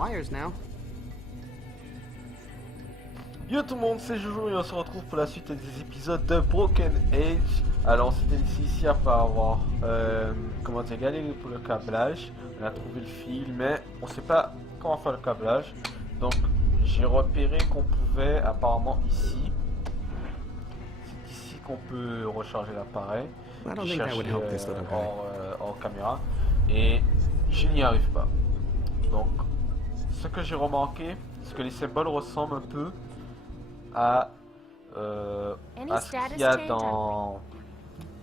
wires now. Yo tout le monde, c'est Jojo et on se retrouve pour la suite des épisodes de Broken Age. Alors on s'était laissé ici après avoir comment dire, galéré pour le câblage. On a trouvé le fil mais on sait pas comment faire le câblage. Donc j'ai repéré qu'on pouvait apparemment ici. C'est ici qu'on peut recharger l'appareil. Chercher en caméra. Et je n'y arrive pas. Donc ce que j'ai remarqué, c'est que les symboles ressemblent un peu à ce qu'il y a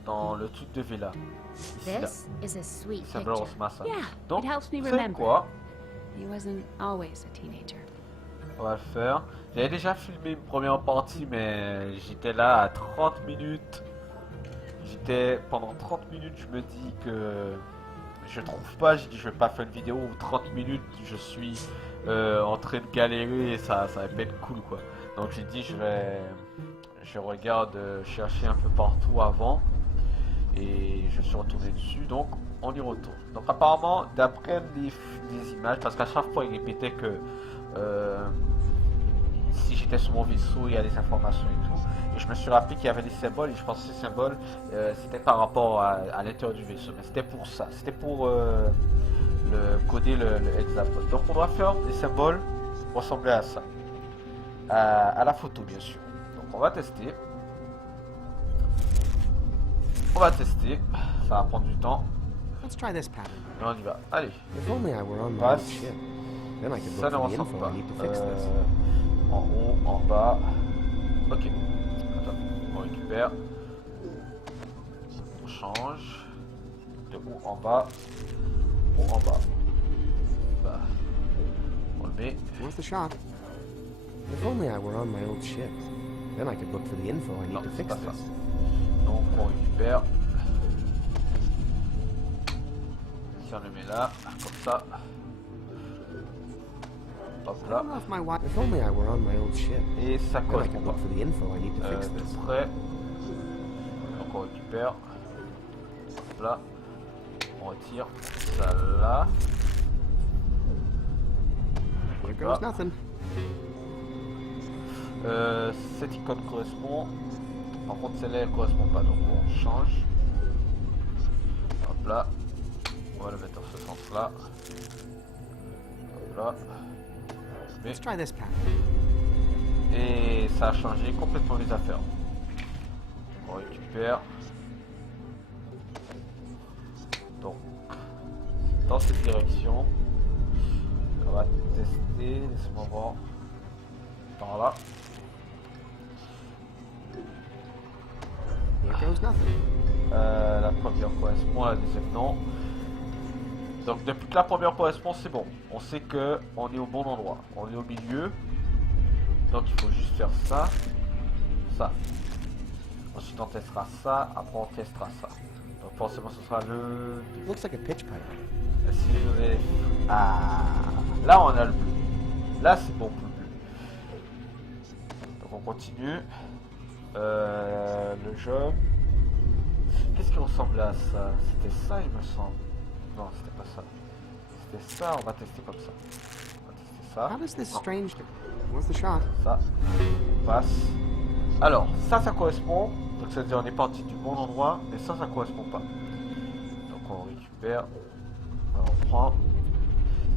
dans le truc de Villa. Ici, là. Ça me ressemble à ça. Donc, c'est quoi? On va le faire. J'avais déjà filmé une première partie, mais j'étais là à 30 minutes. Pendant 30 minutes, je me dis que je trouve pas. J'ai dit, je vais pas faire une vidéo où 30 minutes, je suis en train de galérer et ça va pas être cool, quoi. Donc j'ai dit je regarde chercher un peu partout avant et je suis retourné dessus, donc on y retourne. Donc apparemment d'après les images, parce qu'à chaque fois il répétait que si j'étais sur mon vaisseau il y a des informations et tout, et je me suis rappelé qu'il y avait des symboles et je pense que ces symboles c'était par rapport à l'intérieur du vaisseau, mais c'était pour ça, c'était pour coder le hexapod. Donc on doit faire des symboles ressembler à ça. À la photo bien sûr. Donc on va tester. Ça va prendre du temps. Et on y va. Allez. Passe. Ça ne ressemble pas. En haut, en bas. Ok. Attends. On récupère. On change. De haut en bas. Haut en bas. Bah. On le met. If only I were on my old ship. Then I could look for the info I need to fix this. Donc on récupère. Si on le met là, comme ça. Hop là. If only I were on my old ship. Et ça Then I could look for the info I need to fix this. Prêt. Donc on récupère. Hop là. On retire ça là. There goes nothing. Cette icône correspond. Par contre celle-là elle correspond pas, donc on change. Hop là. On va le mettre dans ce sens là. Hop là. Let's try this path. Et ça a changé complètement les affaires. On récupère. Donc dans cette direction. On va tester. Laissez-moi voir. Par là. La première correspond, la deuxième non. Donc depuis que la première correspond, c'est bon. On sait que on est au bon endroit. On est au milieu. Donc il faut juste faire ça. Ça. Ensuite on testera ça. Après on testera ça. Donc forcément ce sera le... Looks like a pitch pipe. Ah, là on a le bleu. Là c'est bon pour le bleu. Donc on continue. Le jeu. Qu'est-ce qui ressemblait à ça? C'était ça il me semble. Non c'était pas ça. C'était ça, on va tester comme ça. On va tester ça. How does this strange... What's the shot? Ça. On passe. Alors, ça correspond. Donc ça veut dire on est parti du bon endroit. Mais ça correspond pas. Donc on récupère. On reprend.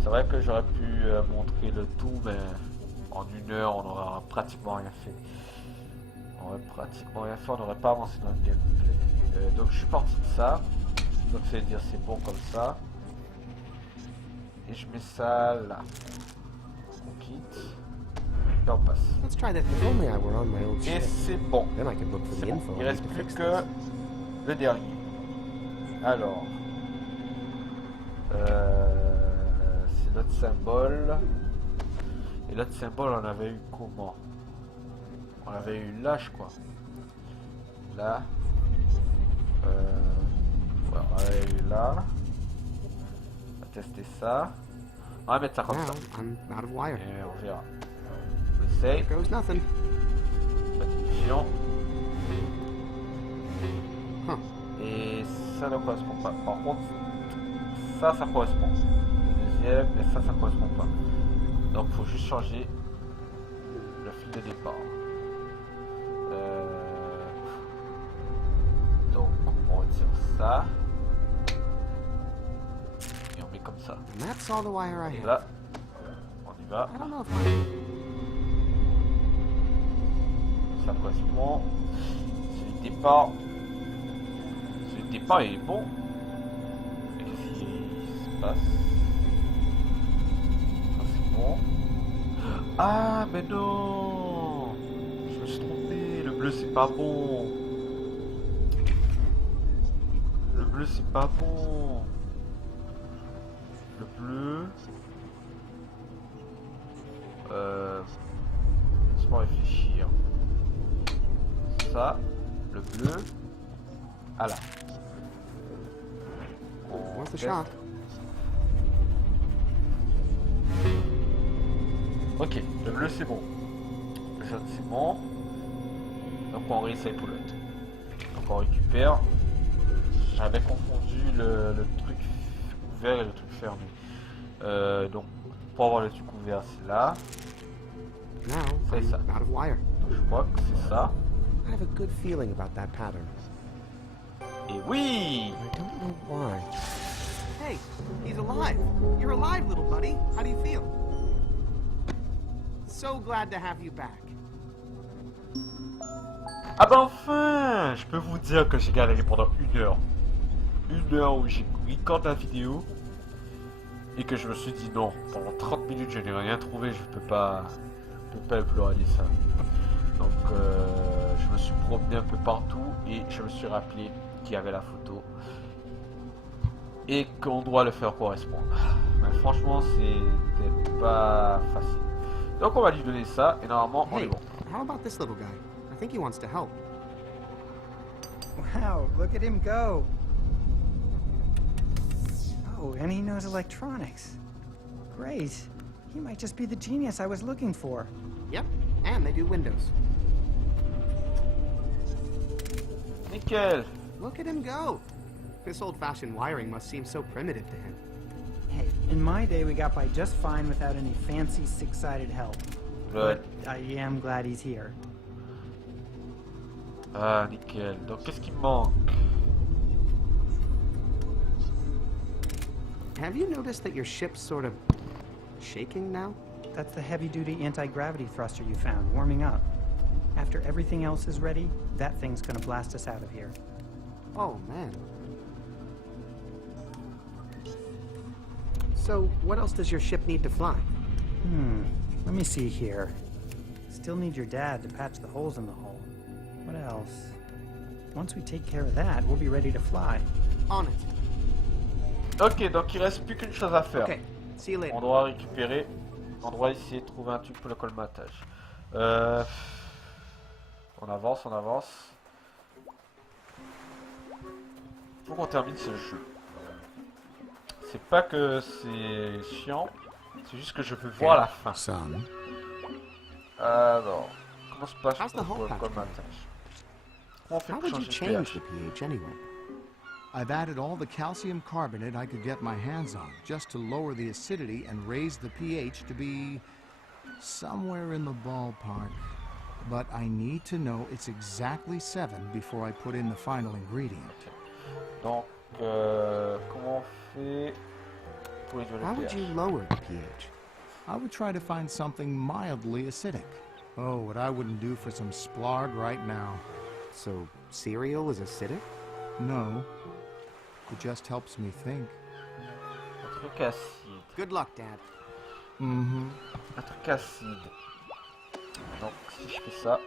C'est vrai que j'aurais pu montrer le tout, mais en une heure on n'aura pratiquement rien fait. On n'aurait pas avancé dans le gameplay. Donc je suis parti de ça. Donc ça veut dire c'est bon comme ça. Et je mets ça là. On quitte. Et on passe. Et c'est bon. C'est bon. Il reste plus que le dernier. Alors. C'est l'autre symbole. Et l'autre symbole on avait eu comment? On avait eu là je crois. Là. Voilà, on avait eu là. On va tester ça. On va mettre ça comme ça. Et on verra. On essaye. Attention. Et ça ne correspond pas. Par contre, ça correspond. Le deuxième, mais ça correspond pas. Donc faut juste changer le fil de départ. Donc on retire ça. Et on met comme ça. And that's all the wire I Et have. là, on y va. I don't know if my... Ça correspond. Celui de départ. Celui de départ est bon. Mais qu'est-ce qui se passe? Ça c'est bon. Ah mais non! Je me suis trompé. Le bleu c'est pas bon. Le bleu c'est pas bon. Le bleu. Laisse-moi réfléchir. Ça, le bleu. Ah là. What's the teste. shot? Ok, le bleu c'est bon. Le jaune c'est bon. Donc on réessaye pour l'autre. Donc on récupère. J'avais confondu le truc ouvert et le truc fermé. Donc pour avoir le truc ouvert c'est là. Now, C'est I'm ça. out of wire. Donc je crois que c'est ça. I have a good feeling about that pattern. Et oui! I don't know why. Hey, he's alive. You're alive, little buddy. How do you feel? So glad to have you back. Ah bah enfin! Je peux vous dire que j'ai galéré pendant 1 heure. 1 heure où j'ai record la vidéo. Et que je me suis dit non, pendant 30 minutes je n'ai rien trouvé, je peux pas explorer ça. Donc je me suis promené un peu partout et je me suis rappelé qu'il y avait la photo. Et qu'on doit le faire correspondre. Mais franchement c'était pas facile. Donc on va lui donner ça et normalement on est Hey, bon. how about this little guy? I think he wants to help. Wow, look at him go. Oh, and he knows electronics. Great. He might just be the genius I was looking for. Yep, and they do windows. Nickel! Look at him go. This old-fashioned wiring must seem so primitive to him. Hey, in my day we got by just fine without any fancy six-sided help. Good. But I am glad he's here. Ah nickel. Donc qu'est-ce qui me manque? Have you noticed that your ship's sort of shaking now? That's the heavy-duty anti-gravity thruster you found, warming up. After everything else is ready, that thing's gonna blast us out of here. Oh, man. So, what else does your ship need to fly? Let me see here. Still need your dad to patch the holes in the hull. What else? Once we take care of that, we'll be ready to fly. On it. Ok, donc il reste plus qu'une chose à faire. Okay, see you later. On doit récupérer, on doit essayer de trouver un truc pour le colmatage. On avance, on avance. Faut qu'on termine ce jeu. C'est pas que c'est chiant, c'est juste que je veux voir la fin. Son. Alors, comment se passe How's the pour whole le patch colmatage? Comment on fait How pour would you changer le change pH? the pH anyway? I've added all the calcium carbonate I could get my hands on, just to lower the acidity and raise the pH to be somewhere in the ballpark. But I need to know it's exactly 7 before I put in the final ingredient. Donc, comment on fait pour réduire How le would pH? you lower the pH? I would try to find something mildly acidic. Oh, what I wouldn't do for some splarg right now. So, cereal is acidic? No, it just helps me think. Un truc acide. Good luck, Dad. Mm-hmm. Un truc acide. Donc, si je fais ça.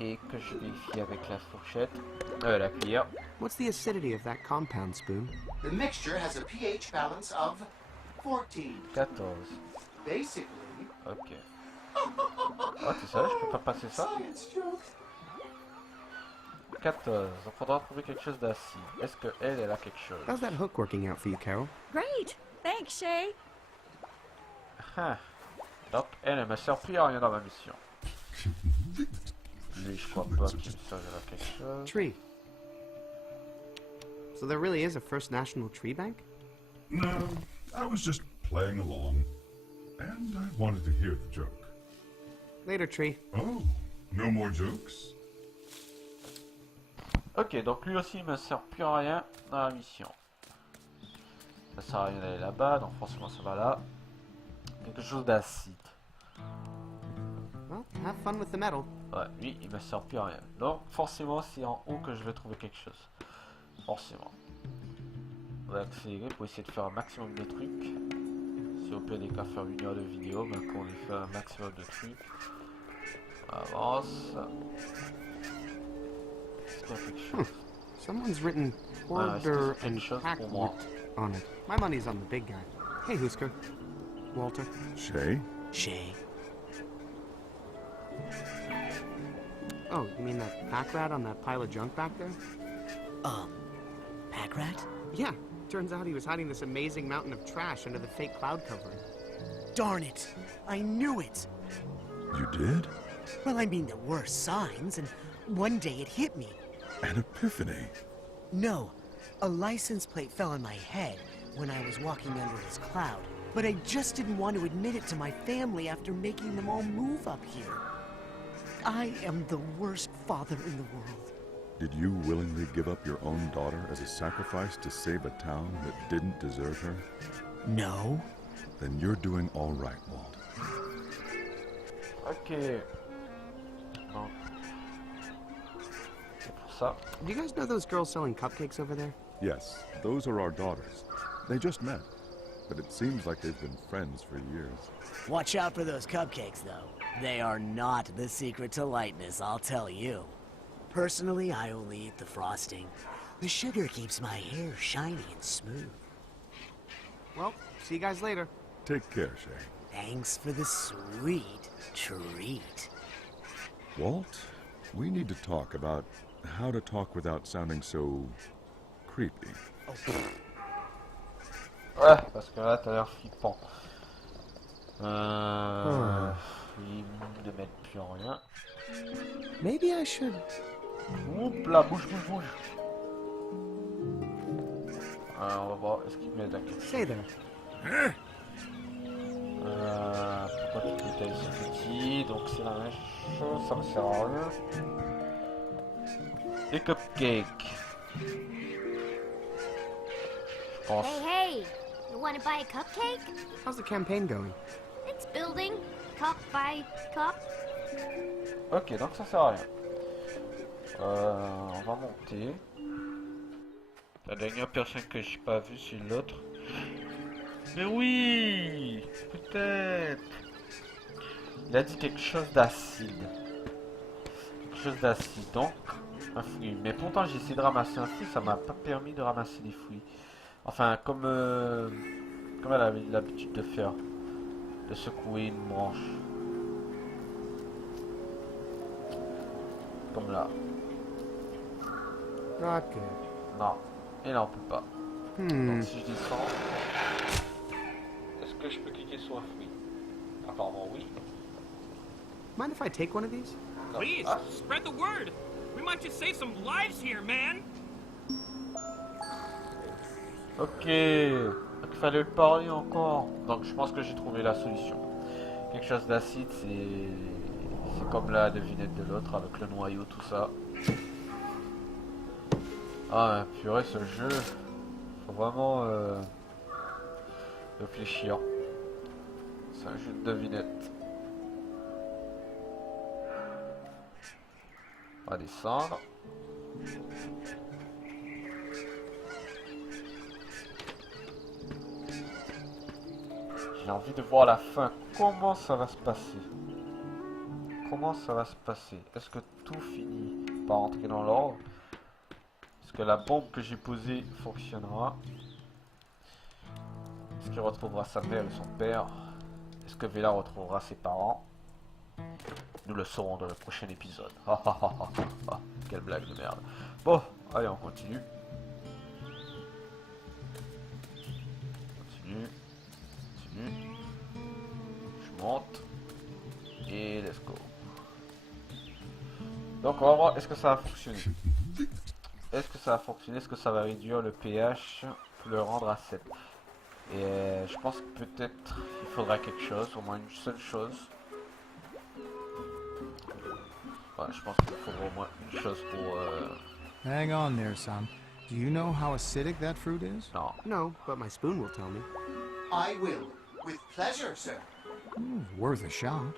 Et que je vérifie avec la fourchette. La cuillère. What's the acidity of that compound, Spoon? The mixture has a pH balance of 14. 14. Basically, Ok. Oh, t'es sérieux, je peux pas passer ça? science joke. 14. Donc, faudra trouver quelque chose d'acide. Est-ce que elle a quelque chose? How's that hook working out for you, Carol? Great! Thanks, Shay. Ah. Donc, elle ne m'a surpris à rien dans ma mission. Lui, je crois pas qu'il me servira quelque chose. Tree. So there really is a First National Tree Bank? No, I was just playing along. And I wanted to hear the joke. Later, Tree. Oh, no more jokes? Ok, donc lui aussi il me sert plus à rien dans la mission. Ça sert à rien d'aller là-bas, donc forcément ça va là. Quelque chose d'acide. Well, have fun with the metal. Ouais, lui il me sert plus à rien. Donc forcément c'est en haut que je vais trouver quelque chose. Forcément. On va accélérer pour essayer de faire un maximum de trucs. Si au pire des cas faire 1 heure de vidéo, mais qu'on ait fait un maximum de trucs. On avance. Est-ce qu'il y a quelque chose? Someone's written Ah, est-ce que order c'est quelque and chose pour moi? packwood on it. My money's on the big guy. Hey, Husker. Walter. Shay? Shay. Oh, you mean that pack rat on that pile of junk back there? Pack rat? Yeah. Turns out he was hiding this amazing mountain of trash under the fake cloud covering. Darn it! I knew it! You did? Well, I mean, there were signs, and one day it hit me. An epiphany. No, a license plate fell on my head when I was walking under this cloud. But I just didn't want to admit it to my family after making them all move up here. I am the worst father in the world. Did you willingly give up your own daughter as a sacrifice to save a town that didn't deserve her? No. Then you're doing all right, Walt. Ok. Non. C'est pour ça. Do you guys know those girls selling cupcakes over there? Yes, those are our daughters. They just met, but it seems like they've been friends for years. Watch out for those cupcakes, though. They are not the secret to lightness, I'll tell you. Personally, I only eat the frosting. The sugar keeps my hair shiny and smooth. Well, see you guys later. Take care, Shay. Thanks for the sweet treat. Walt, we need to talk about how to talk without sounding so creepy. Ouais, parce que là t'as l'air flippant. Il ne met plus en rien. Maybe I should... Oups là, bouge. On va voir, est-ce qu'il met d'accord. Stay there. Pourquoi tu peux tailler ce petit? Donc c'est la même chose, ça me sert à rien. Les cupcakes. Je pense. Hey, you want to buy a cupcake? How's the campaign going? It's building, cup by cup. Ok, donc ça sert à rien. On va monter. La dernière personne que j'ai pas vue, c'est l'autre. Mais oui, peut-être. Il a dit quelque chose d'acide. Quelque chose d'acide, donc un fruit. Mais pourtant j'ai essayé de ramasser un fruit, ça m'a pas permis de ramasser des fruits. Enfin, comme elle avait l'habitude de faire, de secouer une branche. Comme là. Not good. Non. Et là on peut pas. Donc si je descends, est-ce que je peux cliquer sur un fruit? Apparemment oui. Mind if I take one of these? Non. Please, Ah. spread the word. We might just save some lives here, man. Ok. Donc il fallait le parler encore. Donc je pense que j'ai trouvé la solution. Quelque chose d'acide, c'est comme la devinette de l'autre avec le noyau, tout ça. Ah purée, ce jeu, faut vraiment réfléchir. C'est un jeu de devinette. On va descendre. J'ai envie de voir la fin. Comment ça va se passer? Comment ça va se passer? Est-ce que tout finit par entrer dans l'ordre? Est-ce que la bombe que j'ai posée fonctionnera? Est-ce qu'il retrouvera sa mère et son père? Est-ce que Vela retrouvera ses parents? Nous le saurons dans le prochain épisode. Quelle blague de merde. Bon, allez, on continue. Continue. Je monte. Et let's go. Donc on va voir, est-ce que ça va fonctionner? Est-ce que ça va fonctionner? Est-ce que ça va réduire le pH pour le rendre à 7? Et je pense que peut-être il faudra quelque chose, au moins une seule chose. Ouais, je pense qu'il faudra au moins une chose pour... Hang on there, son. Do you know how acidic that fruit is? Non. No, but my spoon will tell me. I will. With pleasure, sir. Worth a shot.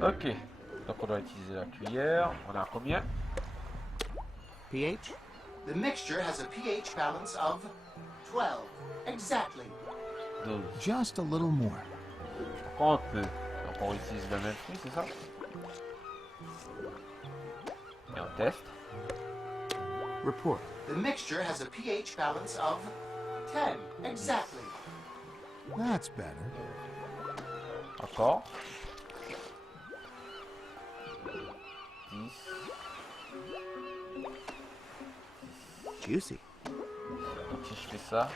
Ok. Donc on doit utiliser la cuillère. On a combien? pH? The mixture has a pH balance of 12. Exactly. 12. Just a little more. Encore un peu. Donc on utilise le même fruit, c'est ça? Et on teste. Report. The mixture has a pH balance of 10. Exactly. That's better. Encore. 10. Juicy. Donc si je fais ça,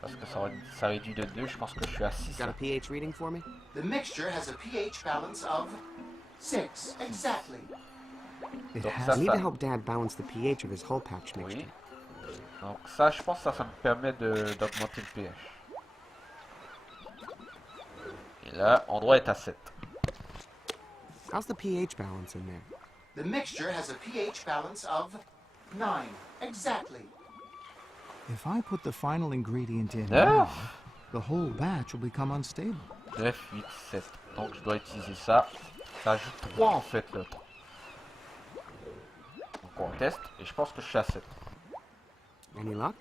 parce que ça réduit de 2, je pense que je suis à 6. Got a pH reading for me? The mixture has a pH balance of 6. Exactly. It Donc has ça, I need to help Dad balance the pH of his whole patch mixture. oui. Donc ça, je pense que ça me permet d'augmenter le pH. Et là, on doit être à 7. How's the pH balance in there? The mixture has a pH balance of 9. Exactly. If I put the final ingredient in 9. now, the whole batch will become unstable. 9, 8, 7. Donc je dois utiliser ça. Ça ajoute 3 en fait l'autre. Donc on teste et je pense que je suis à 7. Any luck?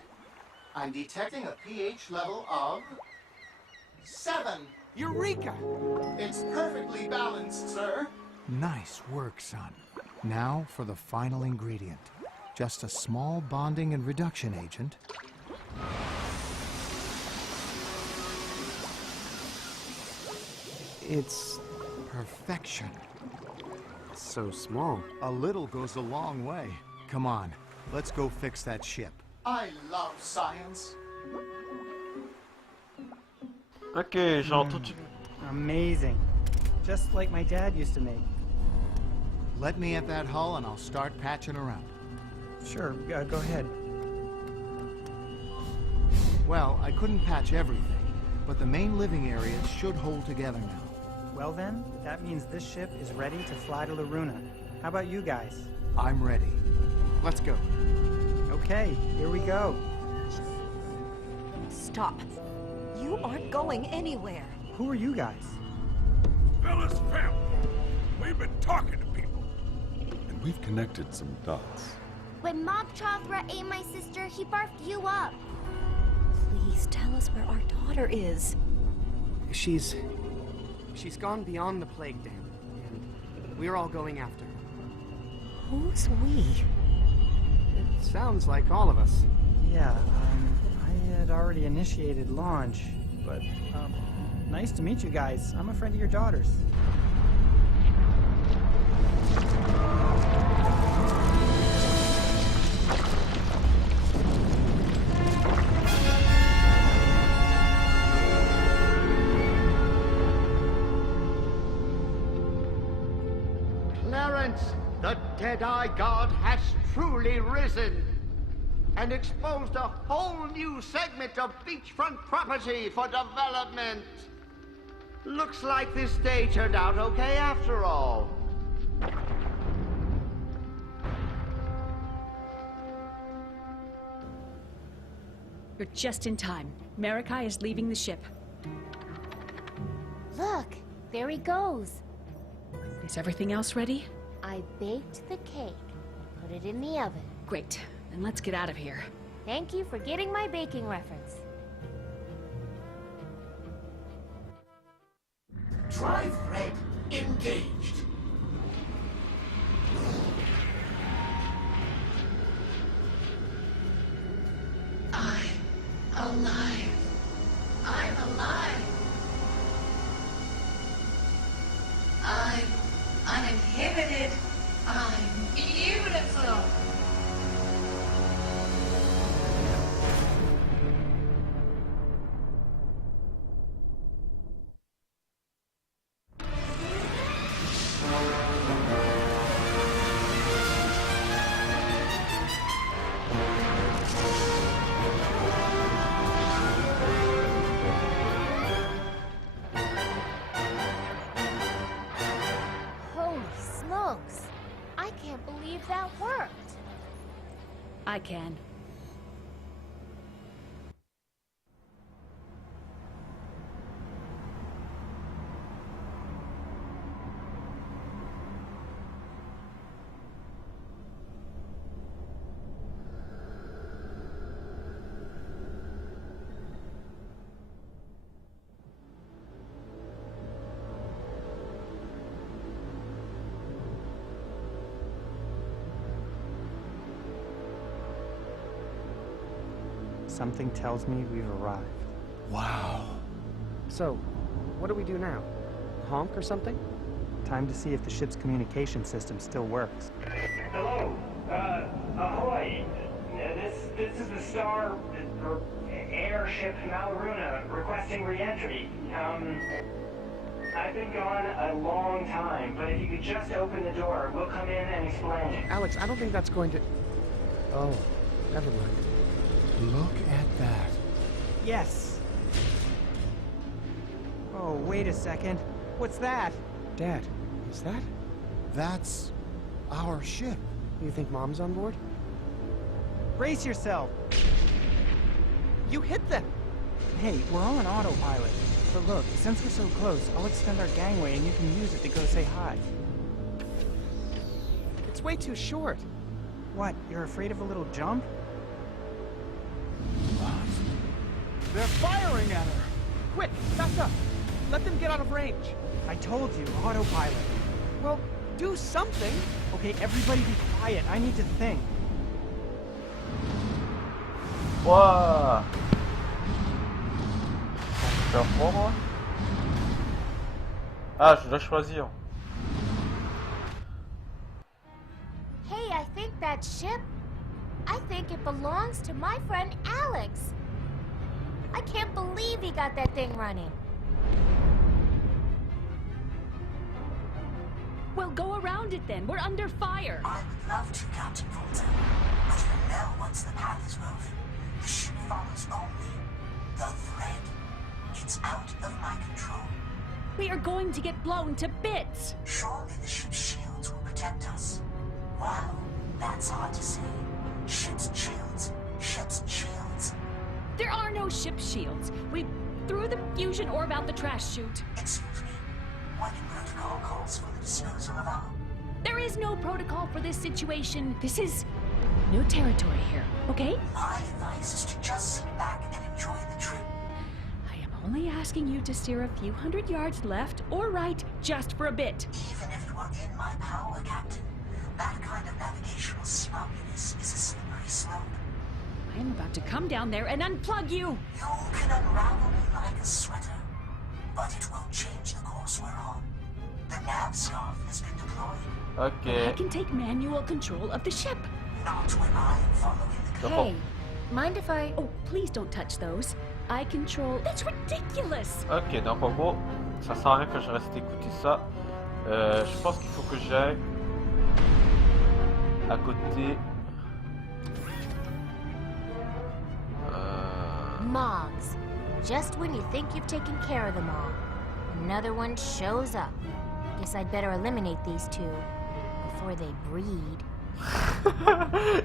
I'm detecting a pH level of 7. Eureka! It's perfectly balanced, sir. Nice work, son. Now for the final ingredient. Just a small bonding and reduction agent. It's Perfection. so small. A little goes a long way. Come on, let's go fix that ship. I love science. Ok, genre toute une... Amazing. Just like my dad used to make. Let me at that hull and I'll start patching around. Sure, go ahead. Well, I couldn't patch everything, but the main living areas should hold together now. Well then, that means this ship is ready to fly to Loruna. How about you guys? I'm ready. Let's go. Okay, here we go. Stop. You aren't going anywhere. Who are you guys? Bella's family. We've been talking to people. And we've connected some dots. When Mob Chothra ate my sister, he barfed you up. Please tell us where our daughter is. She's gone beyond the plague dam, and we're all going after her. Who's we? It sounds like all of us. Yeah, I had already initiated launch, but, nice to meet you guys. I'm a friend of your daughter's. Clarence, the Dead-Eye God has truly risen and exposed a whole new segment of beachfront property for development. Looks like this day turned out okay after all. You're just in time. Marikai is leaving the ship. Look, there he goes. Is everything else ready? I baked the cake. Put it in the oven. Great. Then let's get out of here. Thank you for getting my baking reference. Drive red engaged. I'm alive. I'm alive. I'm uninhibited. I'm beautiful. I can. Something tells me we've arrived. Wow. So, what do we do now? Honk or something? Time to see if the ship's communication system still works. Hello, ahoy. This is the Star Airship Malruna requesting re-entry. I've been gone a long time, but if you could just open the door, we'll come in and explain. Alex, I don't think that's going to... Oh, never mind. Look at that. Yes! Oh, wait a second. What's that? Dad, is that? That's our ship. You think Mom's on board? Brace yourself! You hit them! Hey, we're on autopilot. But look, since we're so close, I'll extend our gangway and you can use it to go say hi. It's way too short. What, you're afraid of a little jump? They're firing at her! Quick, back up! Let them get out of range! I told you, autopilot. Well, do something! Okay, everybody be quiet. I need to think. Wouah. Je dois prendre. Ah, je dois choisir. Hey, I think that ship, I think it belongs to my friend Alex. I can't believe he got that thing running. Well, go around it then. We're under fire. I would love to, Captain Volta, but you know once the path is woven, the ship follows only the thread. It's out of my control. We are going to get blown to bits. Surely the ship's shields will protect us. Wow, that's hard to say. Ship's shields, ship's shields. There are no ship shields. We threw the fusion orb out the trash chute. Excuse me. What protocol calls for the disposal of our... There is no protocol for this situation. This is new territory here, okay? My advice is to just sit back and enjoy the trip. I am only asking you to steer a few hundred yards left or right just for a bit. Even if it were in my power, Captain, that kind of navigational sloppiness is a slippery slope. I am about to come down there and unplug you. You can unravel me like a sweater, but it won't change the course we're on. The nav scarf has been deployed. Okay. I can take manual control of the ship. Not when I am following the Hey, mind if I... Oh, please don't touch those. I control... That's ridiculous. Ok, donc en gros, ça sert à rien que je reste écouter ça. Je pense qu'il faut que j'aille à côté. Mogs. Just when you think you've taken care of them all, another one shows up. Guess I'd better eliminate these two before they breed.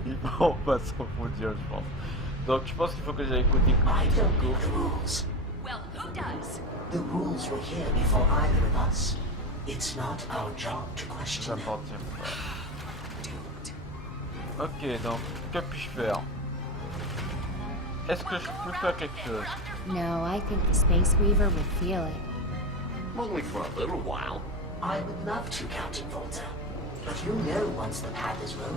Ils vont pas s'enfoncer, je pense. Donc je pense qu'il faut que j'aille écouter. I don't know the rules. Well, who does? The rules were here before either of us. It's not our job to question them. Ok, donc que puis-je faire? Est-ce que je peux faire quelque chose? No, I think the Space Weaver would feel it. Only for a little while. I would love to, Captain Volta. But you know once the path is woven,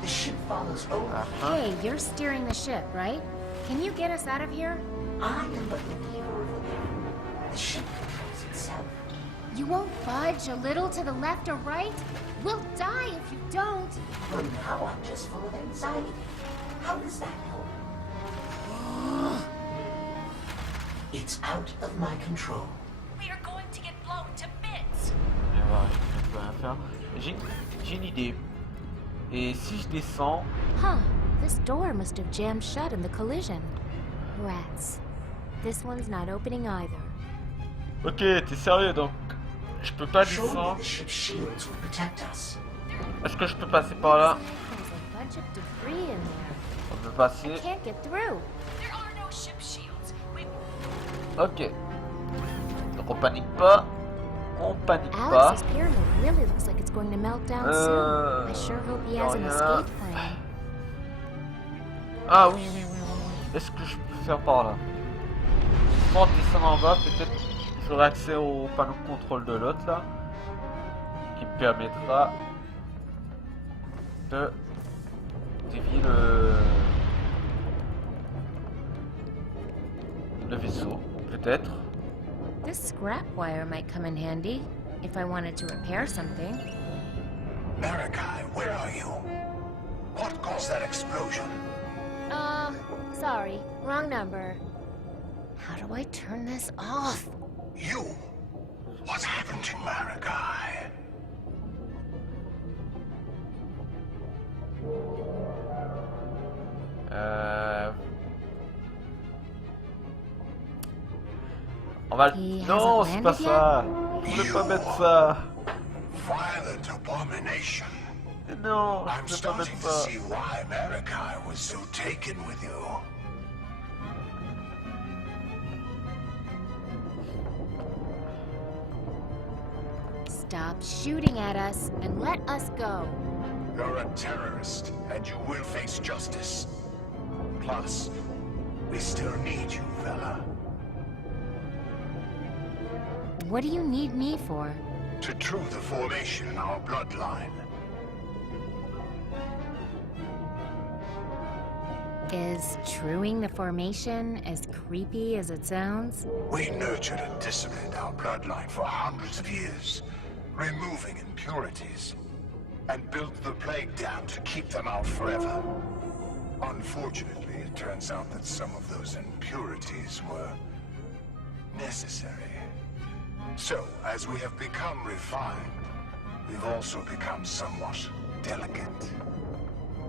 the ship follows over. Hey, you're steering the ship, right? Can you get us out of here? I am but the leader of the man. The ship controls itself. You won't budge a little to the left or right? We'll die if you don't. Well, now I'm just full of anxiety. How does that help? It's out of my control. We are going to get blown to bits. Je peux rien faire. J'ai une idée. Et si je descends... Huh. This door must have jammed shut in the collision. Rats. This one's not opening either. Ok, t'es sérieux donc? Je peux pas descendre. Est-ce que je peux passer par là? There's a bunch of debris in there. On peut passer. I can't get through. Ok. Donc on panique pas. On panique Alex's pas. pyramid really looks like it's going to melt down soon. I sure hope he has an escape plan. Ah oui, oui, oui, oui, oui. Est-ce que je peux faire par là? Pour descendre en bas, peut-être j'aurai accès au panneau de contrôle de l'autre là. Qui me permettra de dévier le vaisseau, peut-être. This scrap wire might come in handy if I wanted to repair something. Marikai, where are you? What caused that explosion? Sorry, wrong number. How do I turn this off? You? What's happened to Marikai? On va le... Non, c'est pas ça. Je voulais pas mettre ça. Violent abomination. Non, I'm je voulais pas starting mettre to ça. see why Marikai was so taken with you. Stop shooting at us and let us go. You're a terrorist, and you will face justice. Plus, we still need you, fella. What do you need me for? To true the formation in our bloodline. Is truing the formation as creepy as it sounds? We nurtured and disciplined our bloodline for hundreds of years, removing impurities, and built the plague dam to keep them out forever. Unfortunately, it turns out that some of those impurities were necessary. So, as we have become refined, we've also become somewhat delicate.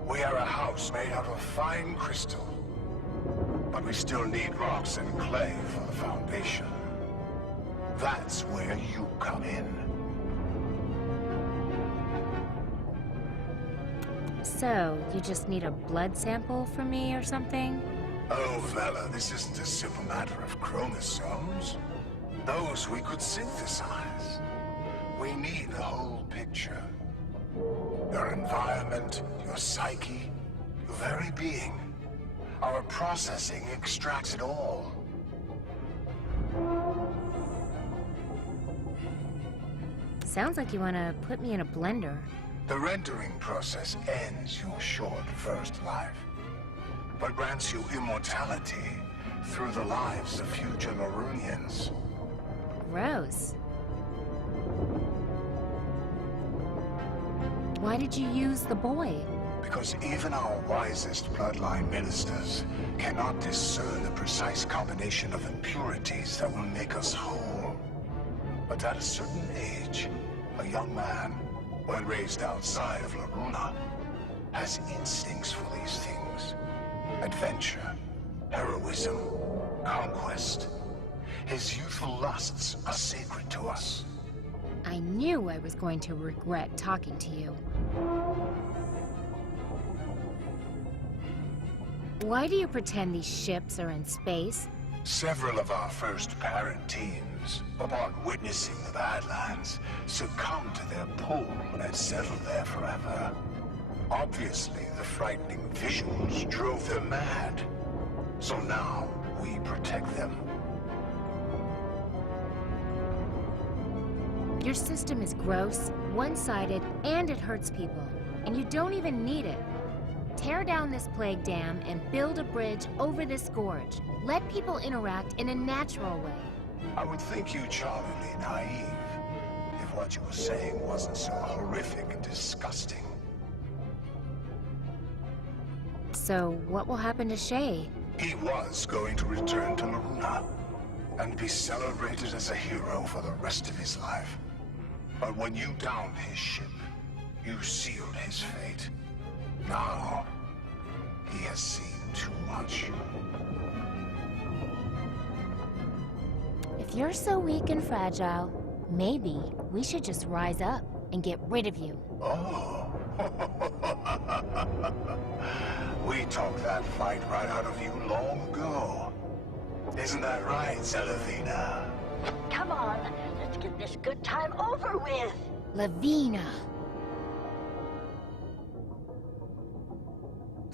We are a house made out of fine crystal, but we still need rocks and clay for the foundation. That's where you come in. So, you just need a blood sample from me or something? Oh, fella, this isn't a simple matter of chromosomes. Those we could synthesize. We need the whole picture. Your environment, your psyche, your very being. Our processing extracts it all. Sounds like you want to put me in a blender. The rendering process ends your short first life, but grants you immortality through the lives of future Marunians. Gross. Why did you use the boy? Because even our wisest bloodline ministers cannot discern the precise combination of impurities that will make us whole. But at a certain age, a young man, when raised outside of Loruna, has instincts for these things. Adventure, heroism, conquest. His youthful lusts are sacred to us. I knew I was going to regret talking to you. Why do you pretend these ships are in space? Several of our first parent teams, upon witnessing the Badlands, succumbed to their pull and settled there forever. Obviously, the frightening visuals drove them mad. So now, we protect them. Your system is gross, one-sided, and it hurts people. And you don't even need it. Tear down this plague dam and build a bridge over this gorge. Let people interact in a natural way. I would think you charmingly naive if what you were saying wasn't so horrific and disgusting. So, what will happen to Shay? He was going to return to Loruna and be celebrated as a hero for the rest of his life. But when you downed his ship, you sealed his fate. Now, he has seen too much. If you're so weak and fragile, maybe we should just rise up and get rid of you. Oh. We talked that fight right out of you long ago. Isn't that right, Zelevina? Come on, let's get this good time over with. Lavina.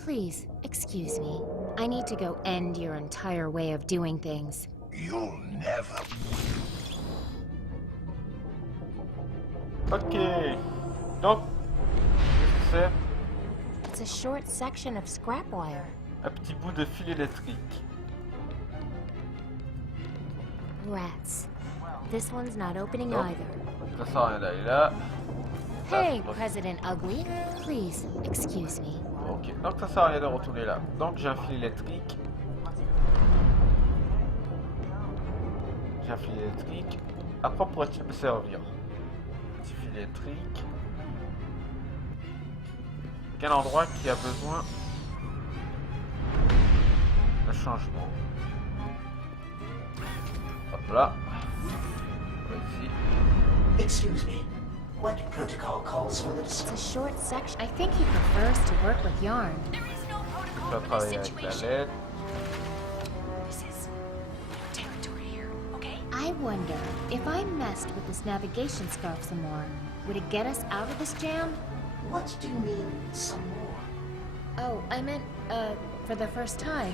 Please, excuse me. I need to go end your entire way of doing things. You'll never. Ok. Donc, c'est It's a short section of scrap wire. un petit bout de fil électrique. Rats. This one's not opening Non. either. Ça sert à rien d'aller là. Hey, President Ugly. Please, excuse me. Ok, donc ça sert à rien de retourner là. Donc j'ai un fil électrique. J'ai un fil électrique. À quoi pourrait-il me servir? Petit fil électrique. Quel endroit qui a besoin de changement? Hop là. Vas-y. Excuse me. What protocol calls for the It's a short section. I think he prefers to work with yarn. Je vais travailler avec la LED. This is territory here, okay? I wonder, if I messed with this navigation scarf some more, would it get us out of this jam? What do you mean, some more? Oh, I meant, for the first time.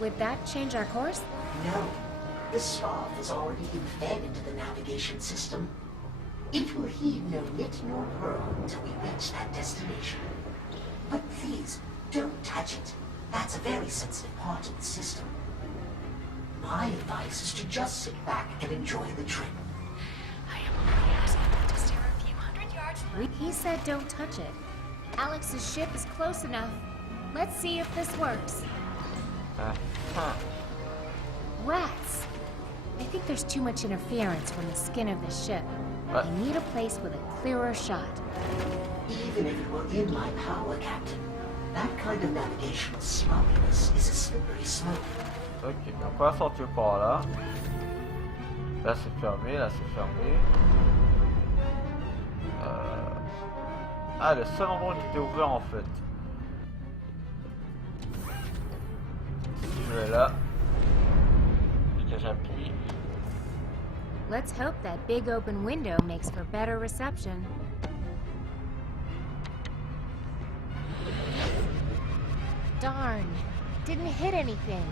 Would that change our course? No. The scarf has already been fed into the navigation system. It will heed no knit nor pearl until we reach that destination. But please, don't touch it. That's a very sensitive part of the system. My advice is to just sit back and enjoy the trip. I am only asking you to steer a few hundred yards left. He said don't touch it. Alex's ship is close enough. Let's see if this works. Rats! I think there's too much interference from the skin of the ship. I need a place with a clearer shot. Even if it were in my power, Captain, that kind of navigational sloppiness is a slippery slope. Ok, donc on va sortir par là. Là c'est fermé, là c'est fermé. Ah, le seul endroit qui était ouvert en fait. Je vais là. Et que j'appuie. Let's hope that big open window makes for better reception. Darn, didn't hit anything.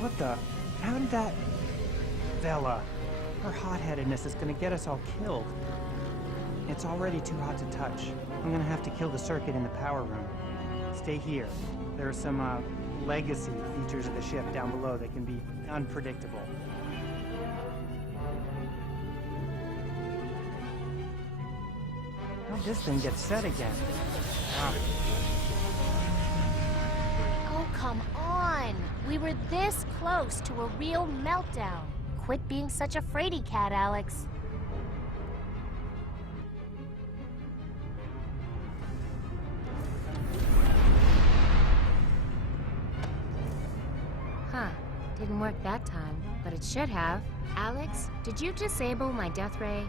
What the? How did that... Bella, her hot-headedness is gonna get us all killed. It's already too hot to touch. I'm gonna have to kill the circuit in the power room. Stay here. There are some, legacy features of the ship down below that can be unpredictable. How'd this thing get set again? Ah. Oh, come on! We were this close to a real meltdown. Quit being such a fraidy cat, Alex. Huh. Didn't work that time, but it should have. Alex, did you disable my death ray?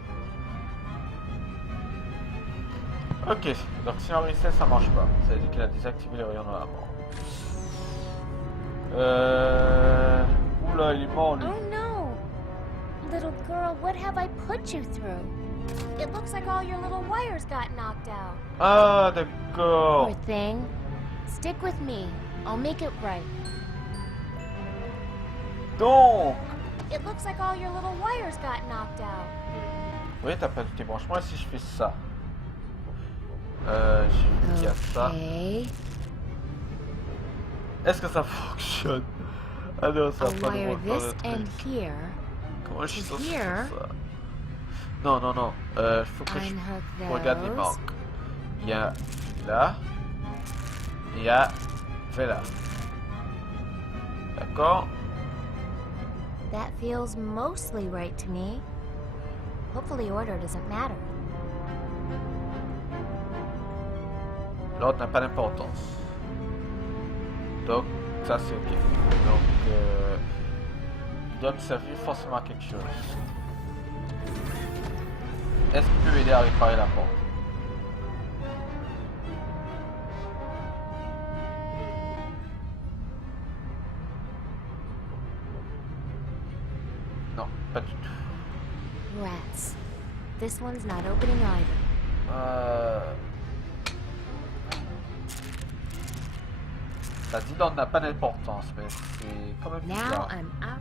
Ok, donc si on reset ça marche pas. Ça veut dire qu'il a désactivé les rayons dans la mort. Oula, il est mort lui. Oh no! Little girl, what have I put you through? It looks like all your little wires got knocked out. Ah, d'accord. Poor thing. Stick with me. I'll make it right. Donc, It looks like all your little wires got knocked out. oui, t'as pas tes branchements et si je fais ça. Je clique à ça. Est-ce que ça fonctionne? Ah non, ça va pas wire nous faire this le truc. end here. Comment je suis to censé here. faire ça? Non, non, non. Faut que je Unhook regarde les those. marques. Il y a là. Il y a là. D'accord? That feels mostly right to me. Hopefully order doesn't matter. L'autre n'a pas d'importance. Donc, ça c'est ok. Donc, il doit me servir forcément à quelque chose. Est-ce qu'il peut m'aider à réparer la porte? This one's not opening either. Ça dit on n'a pas d'importance, mais c'est quand même Now bizarre. I'm up.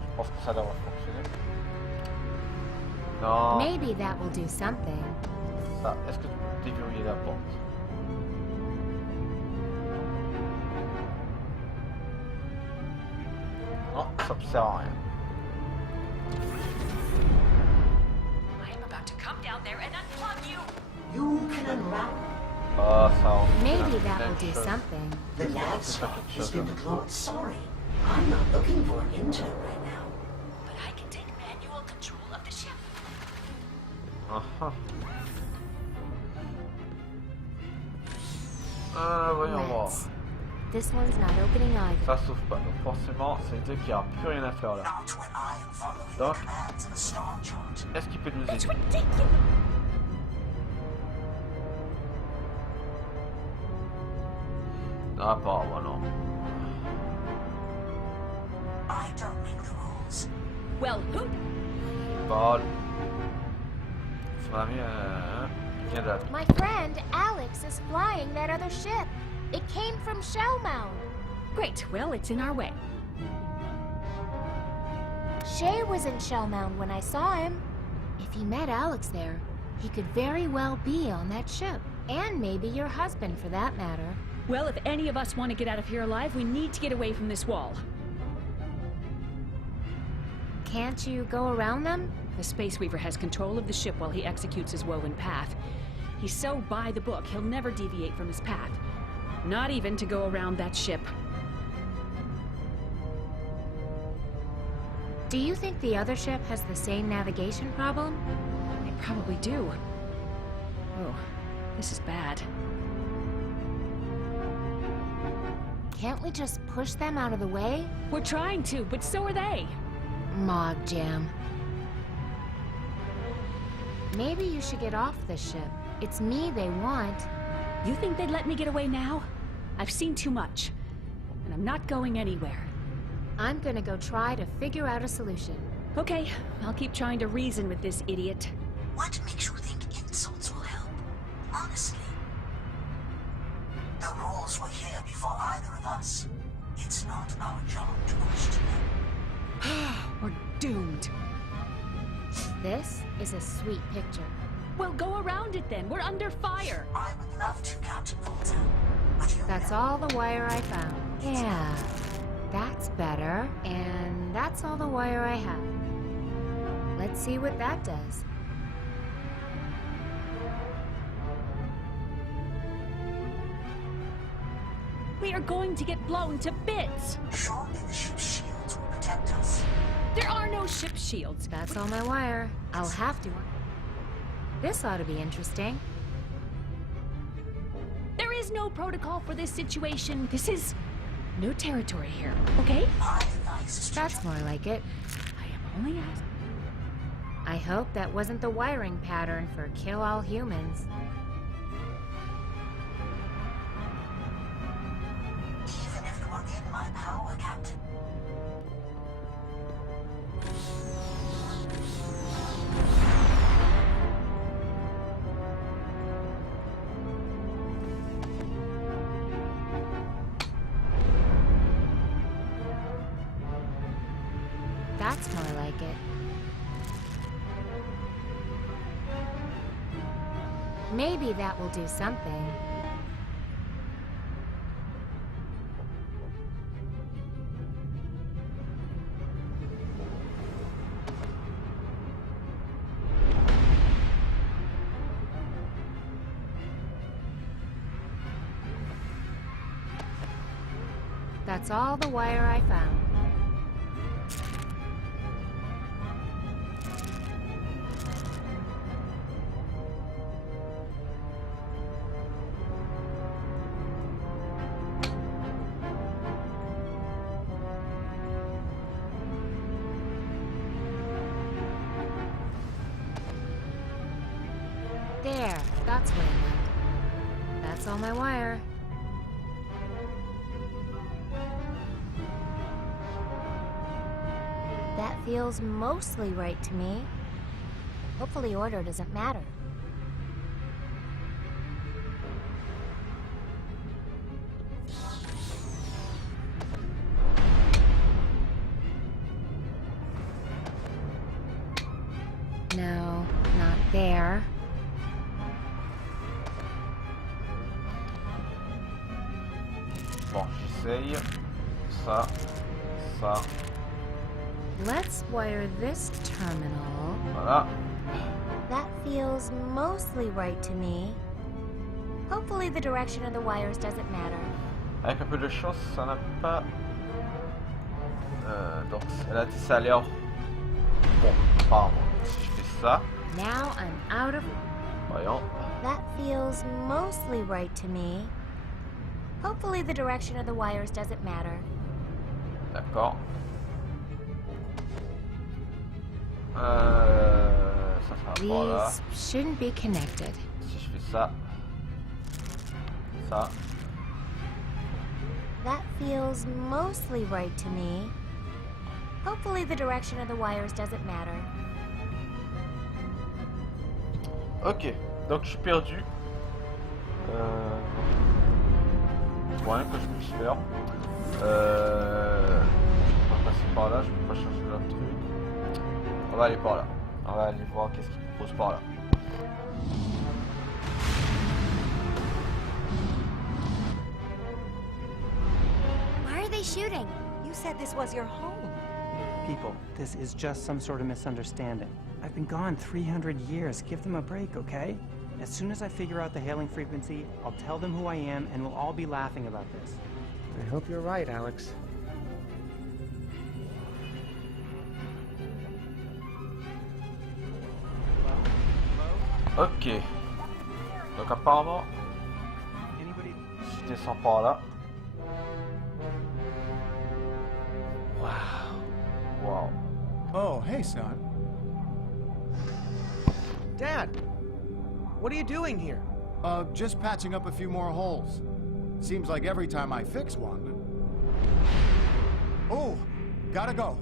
Je pense que ça devrait fonctionner. Non. Maybe that will do something. Ça, est-ce que tu peux déverrouiller la porte? Non, ça ne sert à rien. I'm about to come down there and unplug you. You can unwrap. Ah, ça. Maybe that will do something. The lad's has been deployed. Sorry, I'm not looking for an intern right now. But I can take manual control of the ship. Voyons voir. This one's not opening either. Ça s'ouvre pas, donc forcément, ça veut dire qu'il n'y a plus rien à faire là. Donc, est-ce qu'il peut nous aider? Ah, pas, non. Well, who? Pas. Son ami, il vient de la... My friend Alex is flying that other ship. It came from Shellmound. Great. Well, it's in our way. Shay was in Shellmound when I saw him. If you met Alex there, he could very well be on that ship. And maybe your husband, for that matter. Well, if any of us want to get out of here alive, we need to get away from this wall. Can't you go around them? The Space Weaver has control of the ship while he executes his woven path. He's so by the book, he'll never deviate from his path. Not even to go around that ship. Do you think the other ship has the same navigation problem? They probably do. Oh, this is bad. Can't we just push them out of the way? We're trying to, but so are they. Mog jam. Maybe you should get off the ship. It's me they want. You think they'd let me get away now? I've seen too much, and I'm not going anywhere. I'm gonna go try to figure out a solution. Okay, I'll keep trying to reason with this idiot. What makes you think insults will help? Honestly. The rules were here before either of us. It's not our job to question them. We're doomed. This is a sweet picture. Well, go around it then. We're under fire. I would love to, Captain Volta. But you That's all the wire I found. Yeah, that's better. And that's all the wire I have. Let's see what that does. We are going to get blown to bits. Surely the ship's shields will protect us. There are no ship shields. That's all my wire. I'll have to. This ought to be interesting. There is no protocol for this situation. This is new territory here, okay? That's more like it. I am only asking. I hope that wasn't the wiring pattern for kill all humans. Even if it were in my power, Captain. That's more like it. Maybe that will do something. That's all the wire I found. There, that's what I meant. That's all my wire. That feels mostly right to me. Hopefully order doesn't matter. No, not there. Bon, j'essaye. Ça. Ça. Let's wire this terminal. Voilà. That feels mostly right to me. Hopefully the direction of the wires doesn't matter. Avec un peu de chance, ça n'a pas... donc, elle a dit ça a l'air... Bon, pardon. Si je fais ça... Now I'm out of... Voyons. That feels mostly right to me. Hopefully the direction of the wires doesn't matter. D'accord. Ça sera par là. These shouldn't be connected. Si je fais ça. Ça. That feels mostly right to me. Hopefully the direction of the wires doesn't matter. Ok, donc je suis perdu. Rien que je puisse faire. On va passer par là, je peux pas changer le truc. On va aller par là. On va aller voir qu'est-ce qu'il propose par là. Why are they shooting? You said this was your home. People, this is just some sort of misunderstanding. I've been gone 300 years. Give them a break, okay? As soon as I figure out the hailing frequency, I'll tell them who I am, and we'll all be laughing about this. I hope you're right, Alex. Ok. Donc apparemment, si je descends par là. Wow. Wow. Oh, hey, son. Dad, what are you doing here? Just patching up a few more holes. Seems like every time I fix one... Oh, gotta go.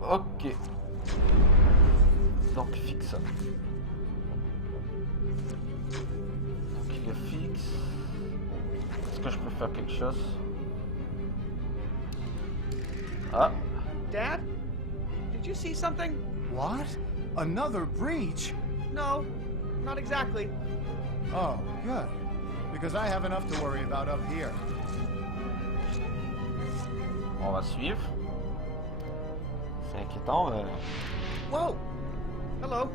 Ok. Donc fixe. Donc il est fixe. Est-ce que je peux faire quelque chose? Ah. Dad? Did you see something? What? Another breach? No, not exactly. Oh, good. Because I have enough to worry about up here. On va suivre. C'est inquiétant. Whoa! Hello.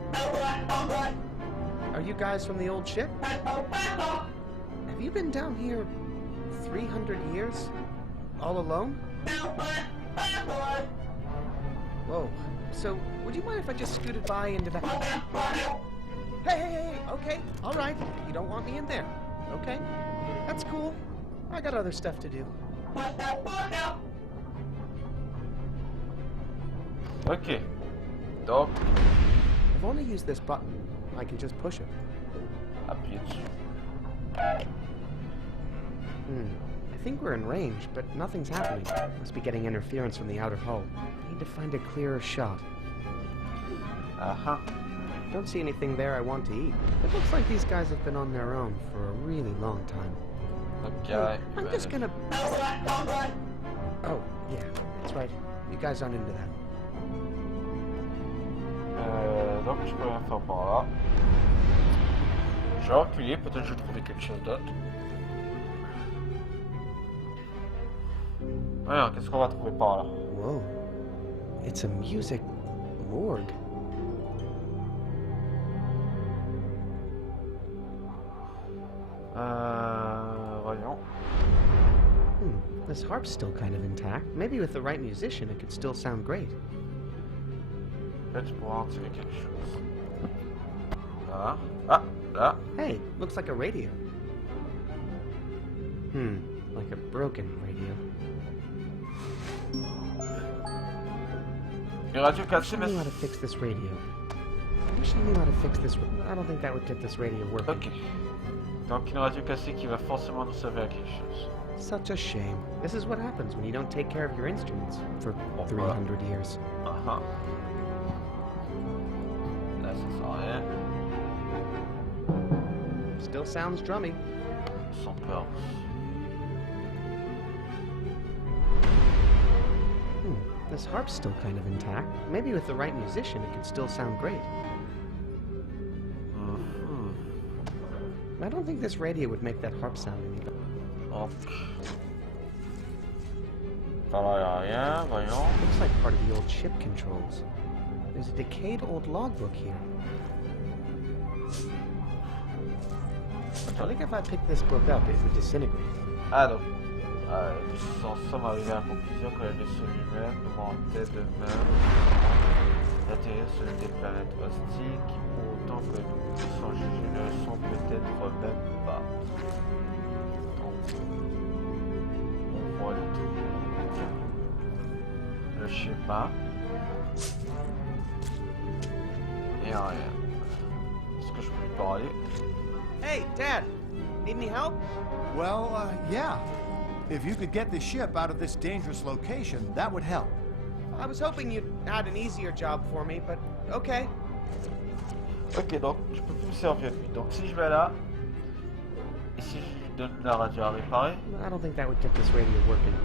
Are you guys from the old ship? Have you been down here 300 years? All alone? Whoa. So, would you mind if I just scooted by into the... Hey, okay, all right. You don't want me in there, okay? That's cool. I got other stuff to do. Ok. Donc... I've only used this button. I can just push it. Appuyez dessus. I think we're in range, but nothing's happening. Must be getting interference from the outer hull. Need to find a clearer shot. Uh-huh. Don't see anything there I want to eat. It looks like these guys have been on their own for a really long time. Okay. Hey, I'm just gonna... Oh, yeah, that's right. You guys aren't into that. Donc je peux rien faire par là. Je vais reculer, peut-être que je vais trouver quelque chose d'autre. Alors, qu'est-ce qu'on va trouver par là? Whoa. It's a music morgue. Voyons. This harp's still kind of intact. Maybe with the right musician, it could still sound great. Peut-être je pourrais en tirer quelque chose. Là. Ah, là. Hey, looks like a radio. Like a broken radio. Une radio cassée, I mais... knew how to fix this radio. I wish I knew how to fix this. I don't think that would get this radio working. Ok. Donc une radio cassée qui va forcément nous servir à quelque chose. Such a shame. This is what happens when you don't take care of your instruments for 300 years. Là, ça sent rien. Still sounds drummy. Sans peur. This harp's still kind of intact. Maybe with the right musician, it could still sound great. I don't think this radio would make that harp sound any better. Looks like part of the old ship controls. There's a decayed old logbook here. I think if I picked this book up, it would disintegrate. Ah donc, nous sommes arrivés à la conclusion que le vaisseau lui-même montait de même d'atterrir sur des planètes hostiles qui, pour autant que nous puissions juger, ne le sont peut-être même pas. Donc, on voit le schéma et rien. Est-ce que je peux lui parler? Hey, Dad! Need any help? Well, yeah. If you could get the ship out of this dangerous location, that would help. I was hoping you'd had an easier job for me, but okay. Ok, donc je peux plus me servir de lui. Donc si je vais là, et si je lui donne la radio à réparer? I don't think that would get this radio working.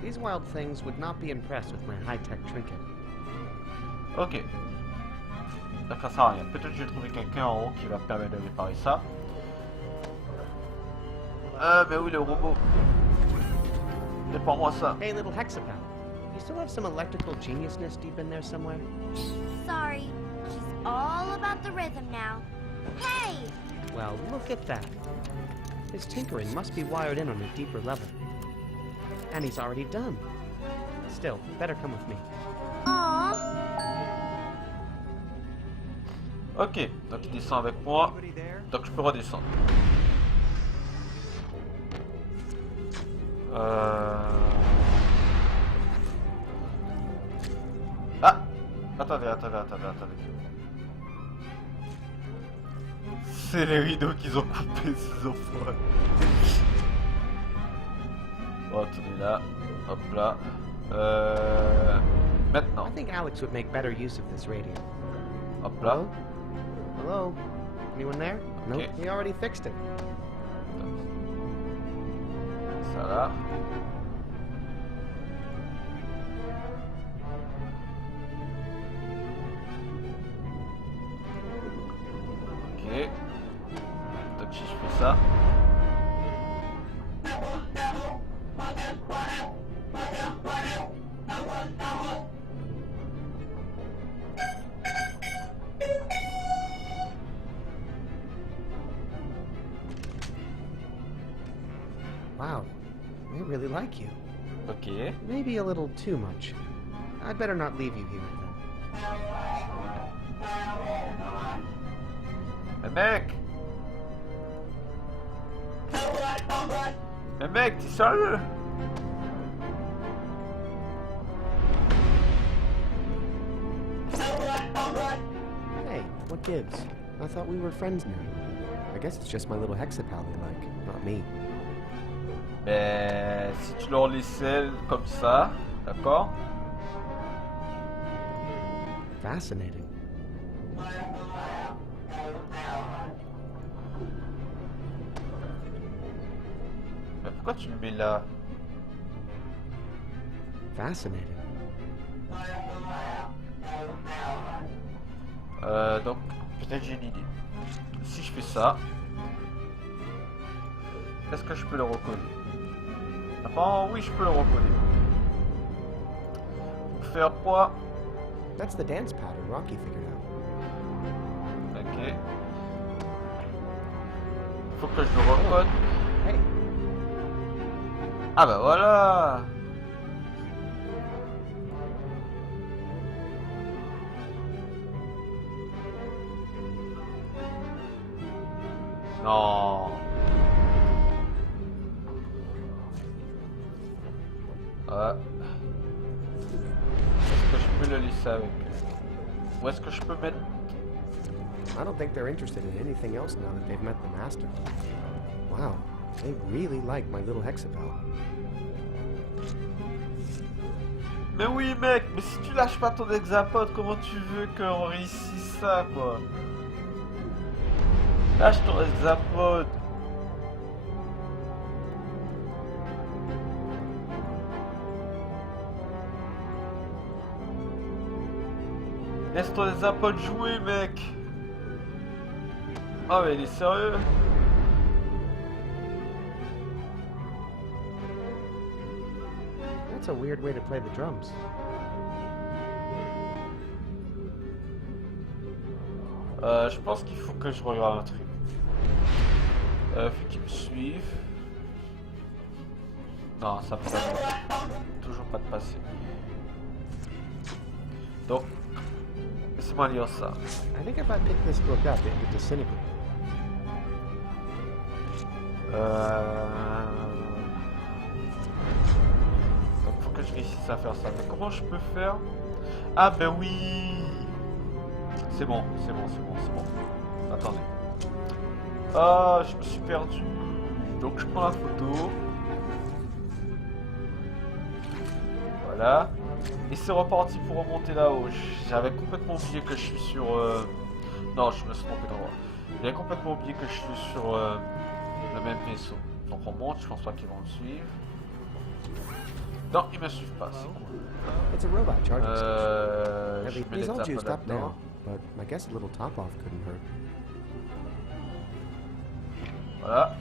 These wild things would not be impressed with my high-tech trinket. Ok. Donc ça sert à rien. Peut-être que je vais trouver quelqu'un en haut qui va me permettre de réparer ça. Mais oui, le robot. C'est pour moi ça. Hey, little hexapal. You still have some electrical geniusness deep in there somewhere? Sorry. She's all about the rhythm now. Hey! Well, look at that. His tinkering must be wired in on a deeper level. And he's already done. Still, better come with me. Aww. Ok, donc il descend avec moi. Donc je peux redescendre. Ah! Attendez. C'est les rideaux qu'ils ont coupés, ces enfants. Bon, attendez là. Hop là. Maintenant. I think Alex would make better use of this radio. Hop là. Hello? Anyone there? Okay. Nope, he already fixed it. Ça là. Ok. Donc si je fais ça. Wow, they really like you. Ok. Maybe a little too much. I'd better not leave you here with them. Mais mec! Mais mec, t'es sérieux? Hey, what gives? I thought we were friends now. I guess it's just my little hexapal they like, not me. Ben, si tu leur laissais comme ça, d'accord? Fascinating. Mais pourquoi tu le mets là? Fascinating. Donc, peut-être j'ai une idée. Si je fais ça, est-ce que je peux le recoller? Apparemment, oui, je peux le recoller. Pour faire quoi? That's the dance pattern Rocky figured out. Ok. Faut que je le recode. Hey. Ah bah voilà! Non. Ah. Est-ce que je peux le laisser avec? Où est-ce que je peux mettre? I don't think they're interested in anything else now that they've met the master. Wow, They really like my little hexapel. Mais oui mec, mais si tu lâches pas ton hexapod, comment tu veux qu'on réussisse ça quoi? Lâche ton hexapod. Laisse ton hexapod jouer mec. Ah mais il est sérieux? That's a weird way to play the drums. Je pense qu'il faut que je regarde un truc. Faut qu'ils me suivent. Non, ça passe pas. Toujours pas de passer. Donc, laissez-moi lire ça. I think if I pick this book up, it would disintegrate. Donc faut que je réussisse à faire ça. Mais comment je peux faire? Ah ben oui. C'est bon, c'est bon, c'est bon, c'est bon. Attendez. Ah, je me suis perdu. Donc je prends la photo. Voilà. Et c'est reparti pour remonter là-haut. J'avais complètement oublié que je suis sur... Non, je me suis trompé d'endroit. J'avais complètement oublié que je suis sur le même vaisseau. Donc on monte, je pense pas qu'ils vont me suivre. Non, ils me suivent pas, c'est cool. It's a robot charging Je mets He's les all tapots juiced up là-dedans. now, but I guess a little top off couldn't hurt. Voilà.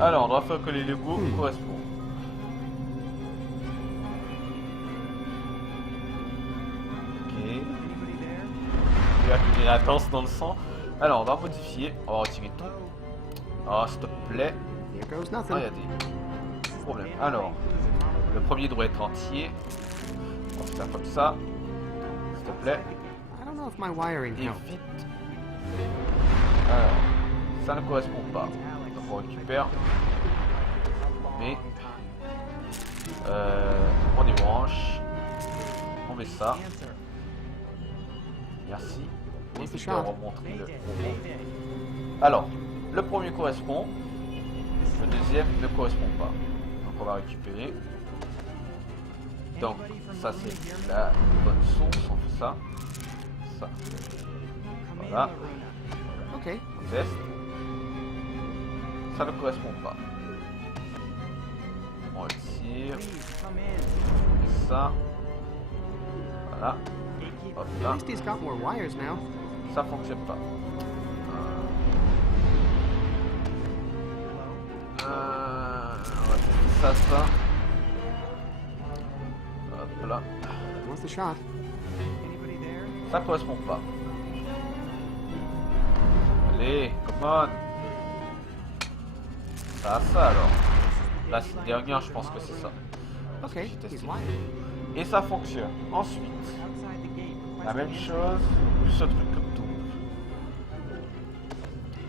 Alors, on doit faire que les Lego correspondent. Ok. Il va donner la danse dans le sang. Alors, on va modifier. On va retirer tout. Ah, s'il te plaît. Here goes Ah, nothing. il y a des problèmes. Alors, le premier doit être entier. On va faire comme ça. S'il te plaît. I don't know if my wiring Et helped. vite. Alors, ça ne correspond pas. Donc on récupère. Mais on débranche. On met ça. Merci. Et puis on va remontrer le robot. Alors, le premier correspond. Le deuxième ne correspond pas. Donc on va récupérer. Donc ça c'est la bonne source. On fait ça. Ça. Voilà. Ok. On teste. Ça ne correspond pas. On retire. Et ça. Voilà. Hop At là. least he's got more wires now. Ça fonctionne pas. On va tester ça. Hop là. What's the shot? Ça correspond pas. Allez, come on. Ça alors. La dernière, je pense que c'est ça. Ok, J'ai testé. he's wired. Et ça fonctionne. Ensuite, la même chose, plus ce truc comme tout.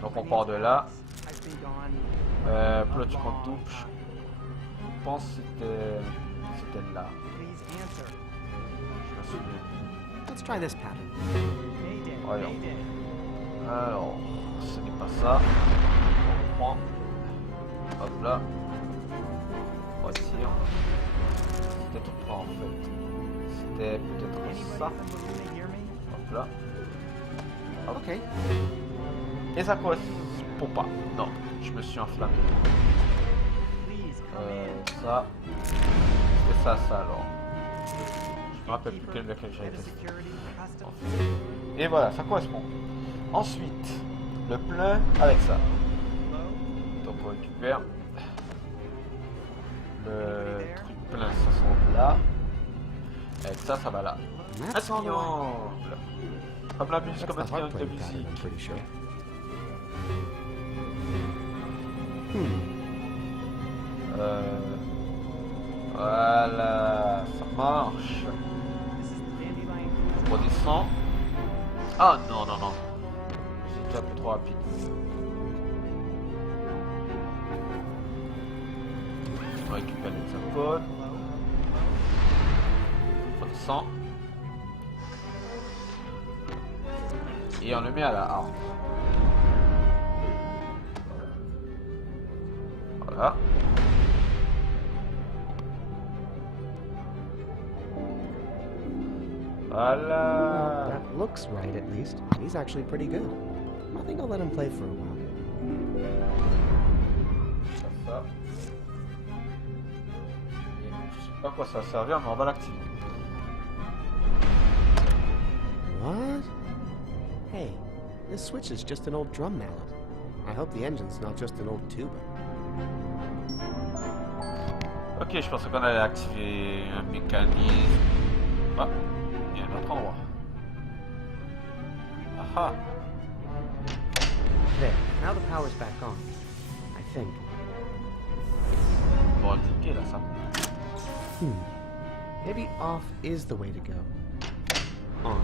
Donc on part de là. Pour le truc en double, je pense que c'était là. Je me souviens. Let's try this pattern. Voyons. Alors, ce n'est pas ça. On prend. Hop là. On retire. C'était tout pas en fait. C'était peut-être ça. Hop là. Ok. Et ça correspond pas. Non, je me suis enflammé. Ça. C'était ça alors. Je me rappelle plus lequel j'avais testé. Et voilà, ça correspond. Ensuite, le plein avec ça. Donc on récupère le truc plein, ça se trouve là. Avec ça, ça va là. Un triangle. Comme la musique, comme un triangle de musique. Voilà, ça marche. On redescend. Ah non, non, non. C'était un peu trop rapide. On récupère les hexapodes. On redescend. Et on le met à la harpe. Voilà. Voilà. That looks right, at least. He's actually pretty good. I think I'll let him play for a while. Ça. Je sais pas à quoi ça va servir, mais on va l'activer. What? Hey, this switch is just an old drum mallet. I hope the engine's not just an old tuba. Ok, je pensais qu'on allait activer un mécanisme. Ah, il y a un autre endroit. Aha. There, now the power's back on. I think. On va cliquer là, ça. Maybe off is the way to go. On.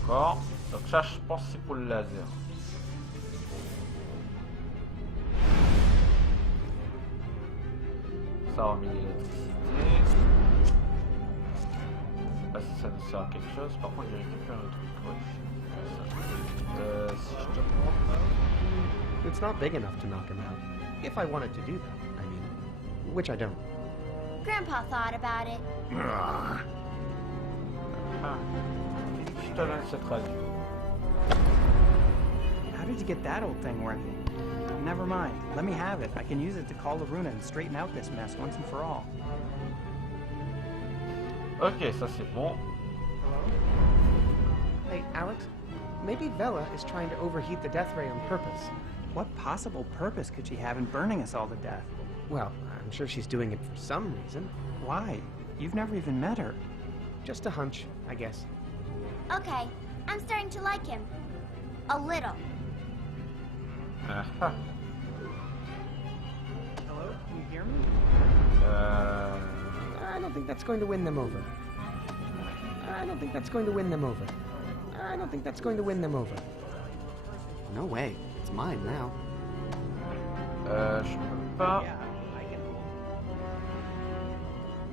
D'accord. Donc ça, je pense que c'est pour le laser. Ça remet l'électricité. Je sais pas si ça nous sert à quelque chose. Par contre, j'ai récupéré un truc. Ouais. Si je te montre. It's not big enough to knock him out. If I wanted to do that, I mean. Which I don't. Grandpa thought about it. Ah. Je te donne cette radio. How did you get that old thing working? Never mind. Let me have it. I can use it to call Luna and straighten out this mess once and for all. Ok, ça c'est bon. Hey, Alex, maybe Vela is trying to overheat the death ray on purpose. What possible purpose could she have in burning us all to death? Well, I'm sure she's doing it for some reason. Why? You've never even met her. Just a hunch, I guess. Okay, I'm starting to like him. A little. Aha. Hello? Can you hear me? I don't think that's going to win them over. I don't think that's going to win them over. I don't think that's going to win them over. No way. It's mine now. Je peux pas. Yeah, I can.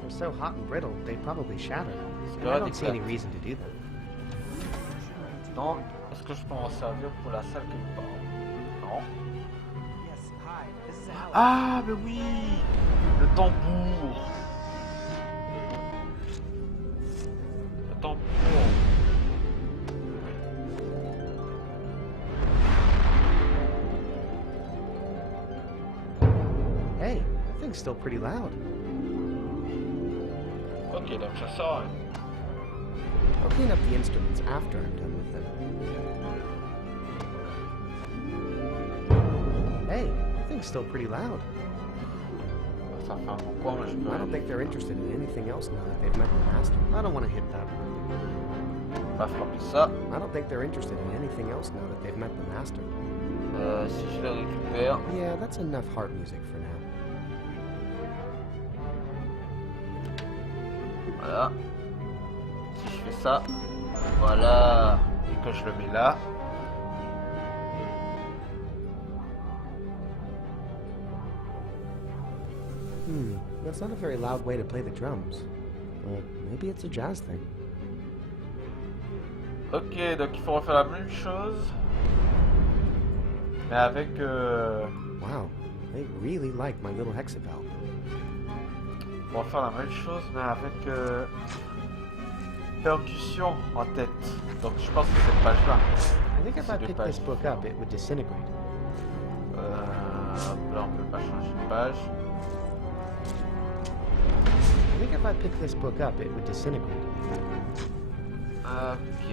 They're so hot and brittle, they'd probably shatter. And I don't see any reason to do that. Donc, est-ce que je peux m'en servir pour la salle quelque part? Non. Yes, hi. This is Alex. Ah, mais oui! Le tambour! Le tambour! Hey, that thing's still pretty loud. Ok, donc ça sort. I'll clean up the instruments after I'm done with them. Hey, that thing's still pretty loud. Ça fait un bon coin, mais je peux. I don't think they're interested in anything else now that they've met the master. I don't want to hit that. Pas frapper ça. I don't think they're interested in anything else now that they've met the master. Si je le récupère. Yeah, that's enough heart music for now. Voilà. Si je fais ça, voilà, et que je le mets là. That's not a very loud way to play the drums. Maybe it's a jazz thing. Ok, donc il faut refaire la même chose. Mais avec... Wow, they really like my little hexabell. On va faire la même chose, mais avec... percussion en tête. Donc je pense que c'est cette page-là. I think if I picked this book up, it would disintegrate. Là on peut pas changer de page. I think if I picked this book up, it would disintegrate. Ok.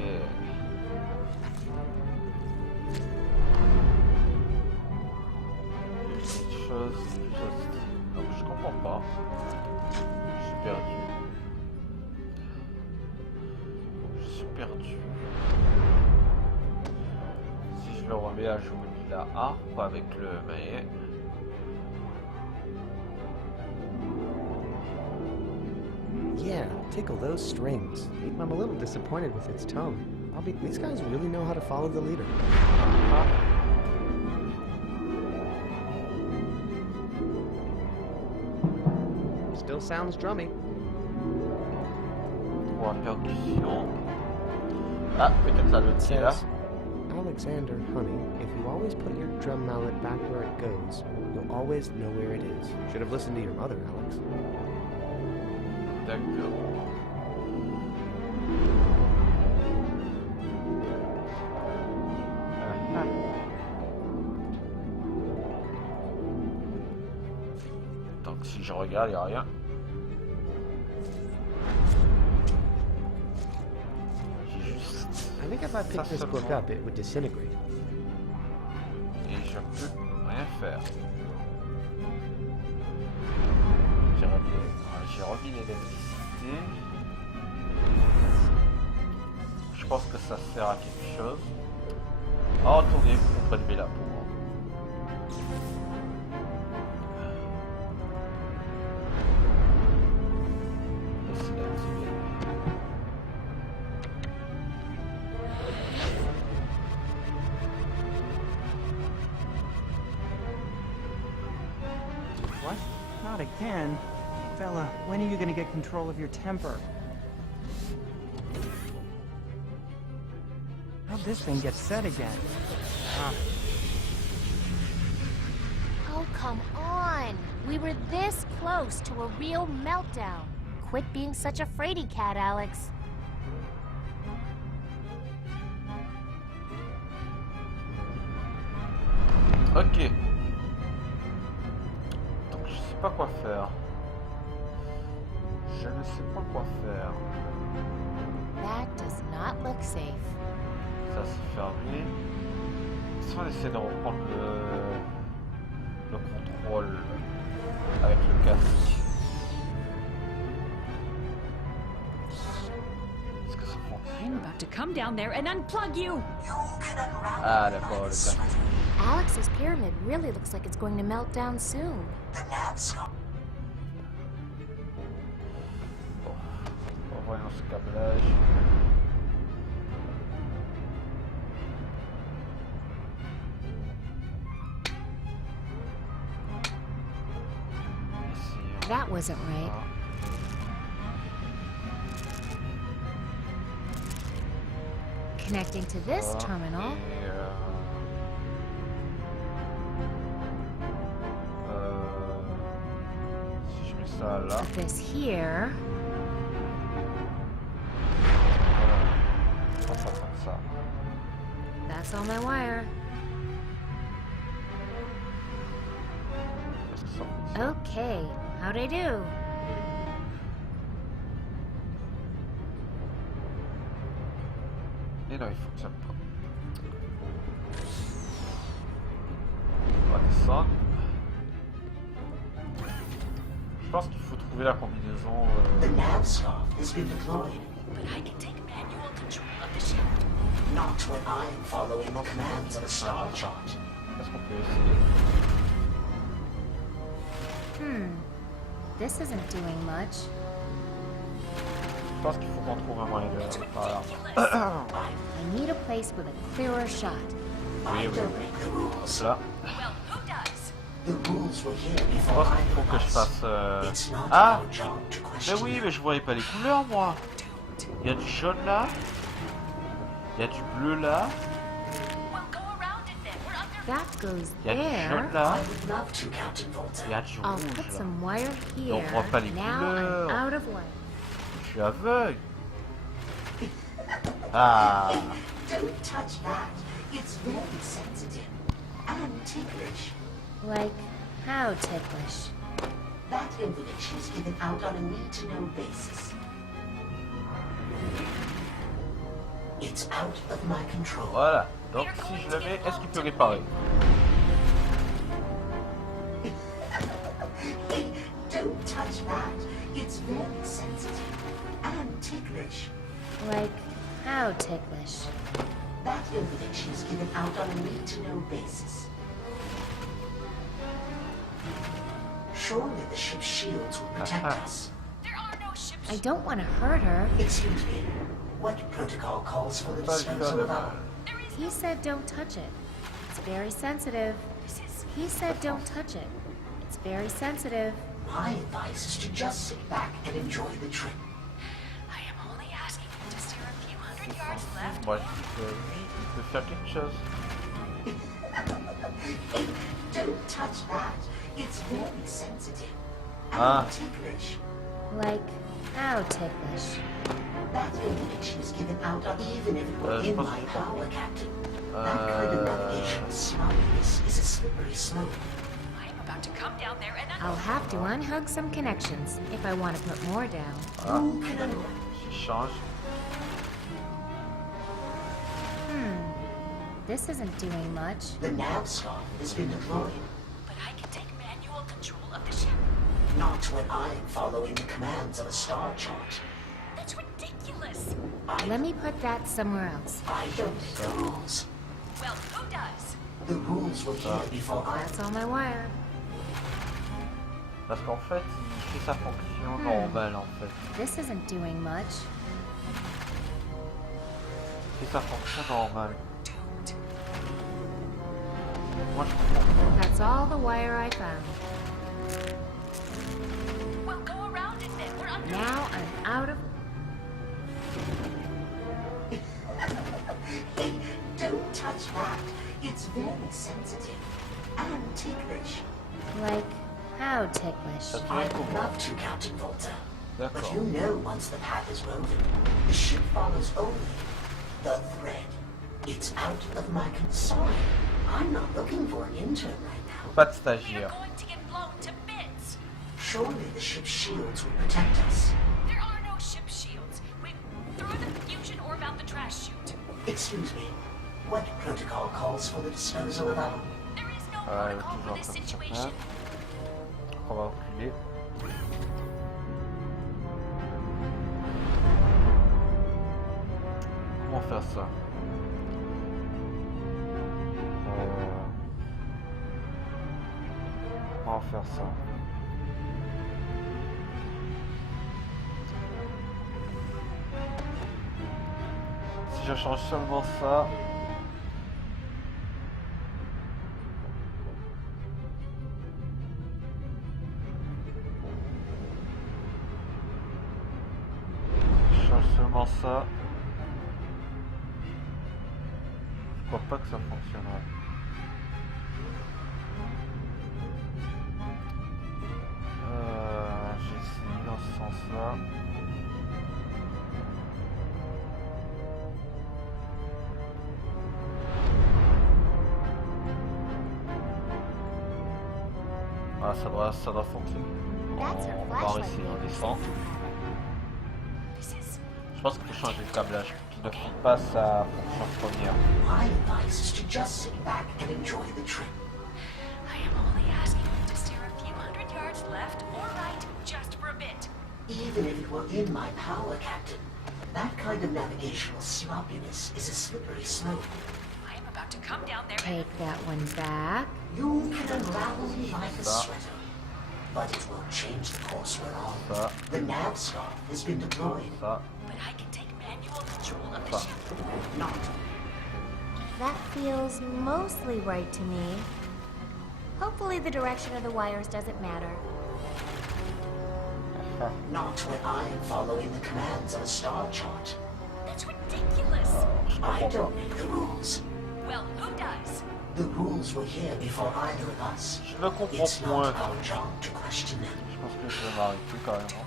Une chose juste. Donc je comprends pas. Je suis perdu. Je suis perdu. Si je le remets à jouer la harpe avec le maillet. Yeah, tickle those strings. I'm a little disappointed with its tone. These guys really know how to follow the leader. Still sounds drummy. Trois percussions. Ah, peut-être ça le tient là. Alexander, honey, if you always put your drum mallet back where it goes, You'll always know where it is. Should have listened to your mother, Alex. D'accord. Donc si je regarde, il n'y a rien. J'ai juste... I think if I picked this book up, it would disintegrate. Et je peux rien faire. J'ai remis l'électricité. Je pense que ça sert à quelque chose. Oh, attendez, vous prélever la peau. What? Not again. Bella, when are you gonna get control of your temper? How'd this thing get set again? Oh, come on! We were this close to a real meltdown. Quit being such a fraidy cat, Alex. Ok. Donc je sais pas quoi faire. Je ne sais pas quoi faire. That does not look safe. Ça c'est fermé. Si on essaie de reprendre le contrôle avec le casque. Est-ce que ça fonctionne? I'm about to come down there and unplug you. Ah d'accord, le casque. Alex's pyramid really looks like it's going to melt down soon. Voyons ce câblage. Ici, That wasn't right. Connecting to this terminal. Si je mets ça là. Put this here. That's all my wire. Okay, how'd I do? Et non, il fonctionne pas. On va descendre. Je pense qu'il faut trouver la combinaison. The nav scarf has been deployed. But I can take manual control of the ship. Not when I'm following the commands of a star chart. Est-ce qu'on peut essayer? This isn't doing much. Je pense qu'il faut qu'on trouve un moyen de par là. I need a place with a clearer shot. Oui, oui. Là. Well, who does? The rules were here Je before pense qu'il faut que je fasse. Ah! Mais oui, mais je voyais pas les couleurs, moi. Il y a du jaune là. Il y a du bleu là. That goes Il y a du there. jaune là. I would love to, Captain Volta. Il y a du I'll rouge put là. some wire Et on here. voit pas les Now couleurs. I'm out of light. Je suis aveugle. Ah! Don't touch that. It's very sensitive and ticklish. Like, how ticklish? That information is given out on a need-to-know basis. It's out of my control. Voilà. Donc si je le mets, est-ce qu'il peut réparer? Don't touch that. It's very sensitive and ticklish. Like, how ticklish? That information is given out on a need-to-know basis. Surely the ship's shields will protect us. I don't want to hurt her. Excuse me. What protocol calls for the disposal of our... He said don't touch it. It's very sensitive. He said don't touch it. It's very sensitive. My advice is to just sit back and enjoy the trip. I am only asking you to steer a few hundred yards left. Moi je dis que oui, il peut faire quelque chose. Don't touch that. It's very sensitive. Ah. And ticklish. Like, how ticklish? That image was given out even if it were in my power, Captain. That kind of navigational sloppiness is a slippery slope. I'm about to come down there and I'll have to unhug some connections if I want to put more down. Ah, je change. This isn't doing much. The nav scarf has been deployed. But I can take manual control of the ship. Not when I am following the commands of a star chart. That's ridiculous. Let me put that somewhere else. I don't make the rules. Well, who does? The rules were here before I... That's all my wire. Parce qu'en fait, il fait sa fonction normale en fait. This isn't doing much. Il fait sa fonction normale. Moi je comprends. That's all the wire I found. Well, go around it then. We're under. Now I'm out of... Don't touch that. It's very sensitive. And ticklish. Like, how ticklish? I would love to, Captain Volta. But D'accord. you know once the path is woven, the ship follows only the thread. It's out of my concern. I'm not looking for an intern right now. Pas de stagiaire. Going to get blown to bits. Surely the ship's shields will protect us. There are no ship shields. We threw the fusion orb out the trash chute. Excuse me. What protocol calls for the disposal of our... There is no Ah, il est protocol for toujours this comme ça. situation. On va reculer. Comment faire ça? Comment faire ça? Si je change seulement ça. Je change seulement ça. Je crois pas que ça fonctionnerait. J'ai essayé dans ce sens-là. Ah, ça doit fonctionner. On va essayer en descente. Je pense qu'il faut changer le câblage pour qu'il ne file pas sa fonction première. My advice is to just sit back and enjoy the trip. I am only asking you to steer a few hundred yards left or right, just for a bit. Even if it were in my power, Captain, that kind of navigational sloppiness is a slippery slope. I am about to come down there. Take that one back. You can unravel me like a sweater, but it won't change the course we're on. The nav scarf has been deployed. But I can take manual control of the ship. Not. That feels mostly right to me. Hopefully the direction of the wires doesn't matter. Not when I am following the commands of a star chart. That's ridiculous. I don't make the rules. Well, who does? The rules were here before either of us. Je le comprends It's point. not our job to question them. Je pense que je vais m'arrêter carrément.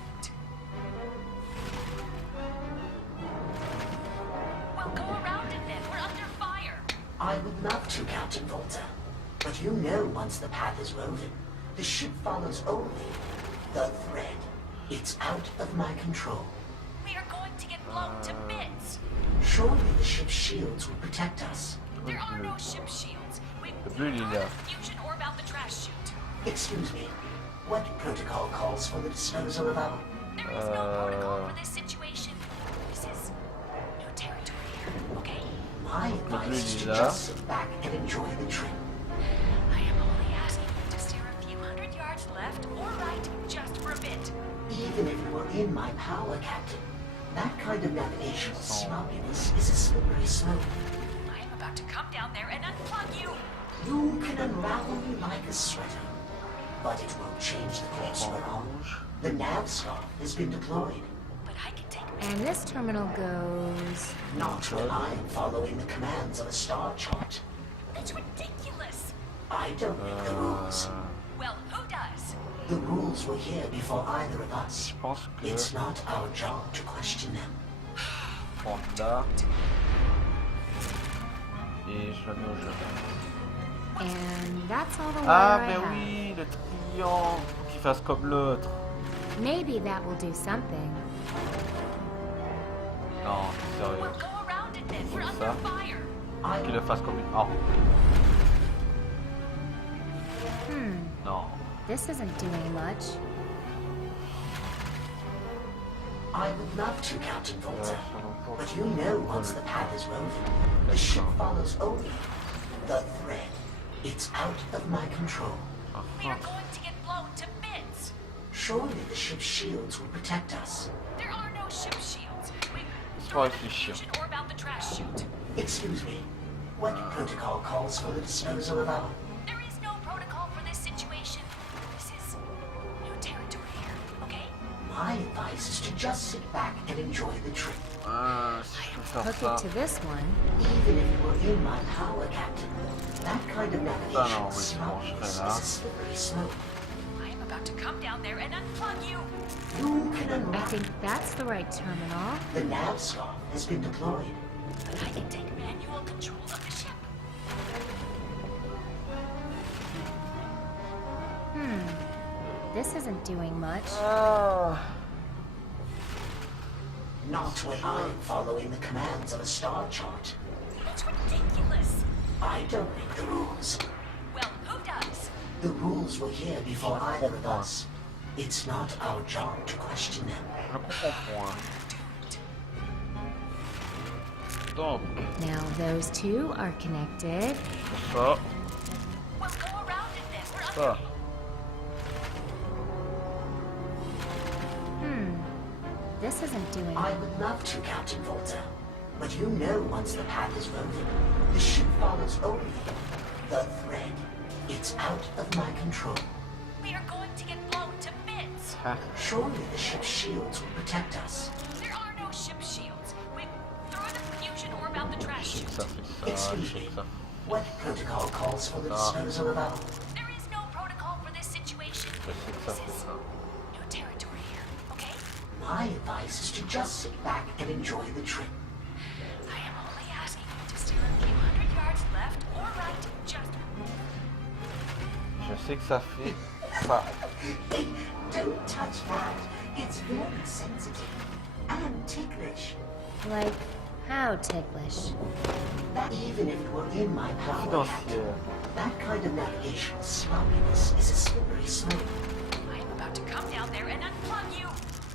Well, go around it then. We're under fire. I would love to, Captain Volta. But you know once the path is woven, the ship follows only the thread. It's out of my control. We are going to get blown to bits. Surely the ship's shields will protect us. There are no ship shields. We Le bleu, il est là. fusion orb out the trash chute. Excuse me. What protocol calls for the disposal of our... There is no protocol for this situation. This is new territory here, okay? My advice is to just sit back and enjoy the trip. I am only asking you to steer a few hundred yards left or right, just for a bit. Even if it were in my power, Captain, that kind of navigational sloppiness is a slippery slope. I am about to come down there and unplug you. You can unravel me like a sweater, but it won't change the course we're on. The nav scarf has been deployed. But I can take... And this terminal goes... Not when I am following the commands of a star chart. That's ridiculous. I I don't make the rules. Well, who does? The rules were here before either of us. Je pense que... It's not our job to question them. Prends là. Et je la mets au jeu. And that's all the wire Ah, I mais have. oui, le triangle. Faut qu'il fasse comme l'autre. Maybe that will do something. Non, sérieux. We'll go around it then. We're Ça. under fire. Qu'il le fasse comme une... Oh. Non. This isn't doing much. I would love to, Captain Volta, but you know once the path is woven, the ship follows only the thread. It's out of my control. We are going to get blown to bits. Surely the ship's shields will protect us. There are no ship shields. We Laisse-moi réfléchir. should orb out the trash chute. Excuse me, what protocol calls for the disposal of our... There is no protocol for this situation. This is new territory here, okay? My advice is to just sit back and enjoy the trip. Si je peux faire Hook ça... it to this one. Even if it were in my power, Captain, that kind of navigation non, oui, sloppiness je mangerai là. is a slippery slope. I am about to come down there and unplug you. You can I unwrap. think that's the right terminal. The nav scarf has been deployed. But I can take manual control of the ship. This isn't doing much. Not when I'm following the commands of a star chart. That's ridiculous. I don't make the rules. Well, who does? The rules were here before either of us. It's not our job to question them. Je comprends point. Donc, Now those two are connected. ça, We'll go around it then. We're ça. This isn't doing I would love to, Captain Volta, but you know once the path is woven, the ship follows only the thread. It's out of my control. We are going to get blown to bits. Surely the ship's shields will protect us. There are no ship shields. We threw the fusion orb out the trash chute. Ça fait ça, je sais que ça. What protocol calls for the disposal of our... There is no protocol for this situation. Je sais que ça fait ça. New territory here, okay? My advice is to just sit back and enjoy the trip. I am only asking you to steer a few hundred yards left or right. Just Je sais que ça fait ça. Hey, don't touch that. It's very sensitive and ticklish. like how ticklish. That even if it were in my power, Confidentiel. that kind of navigational sloppiness is a slippery slope. I am about to come down there and unplug you.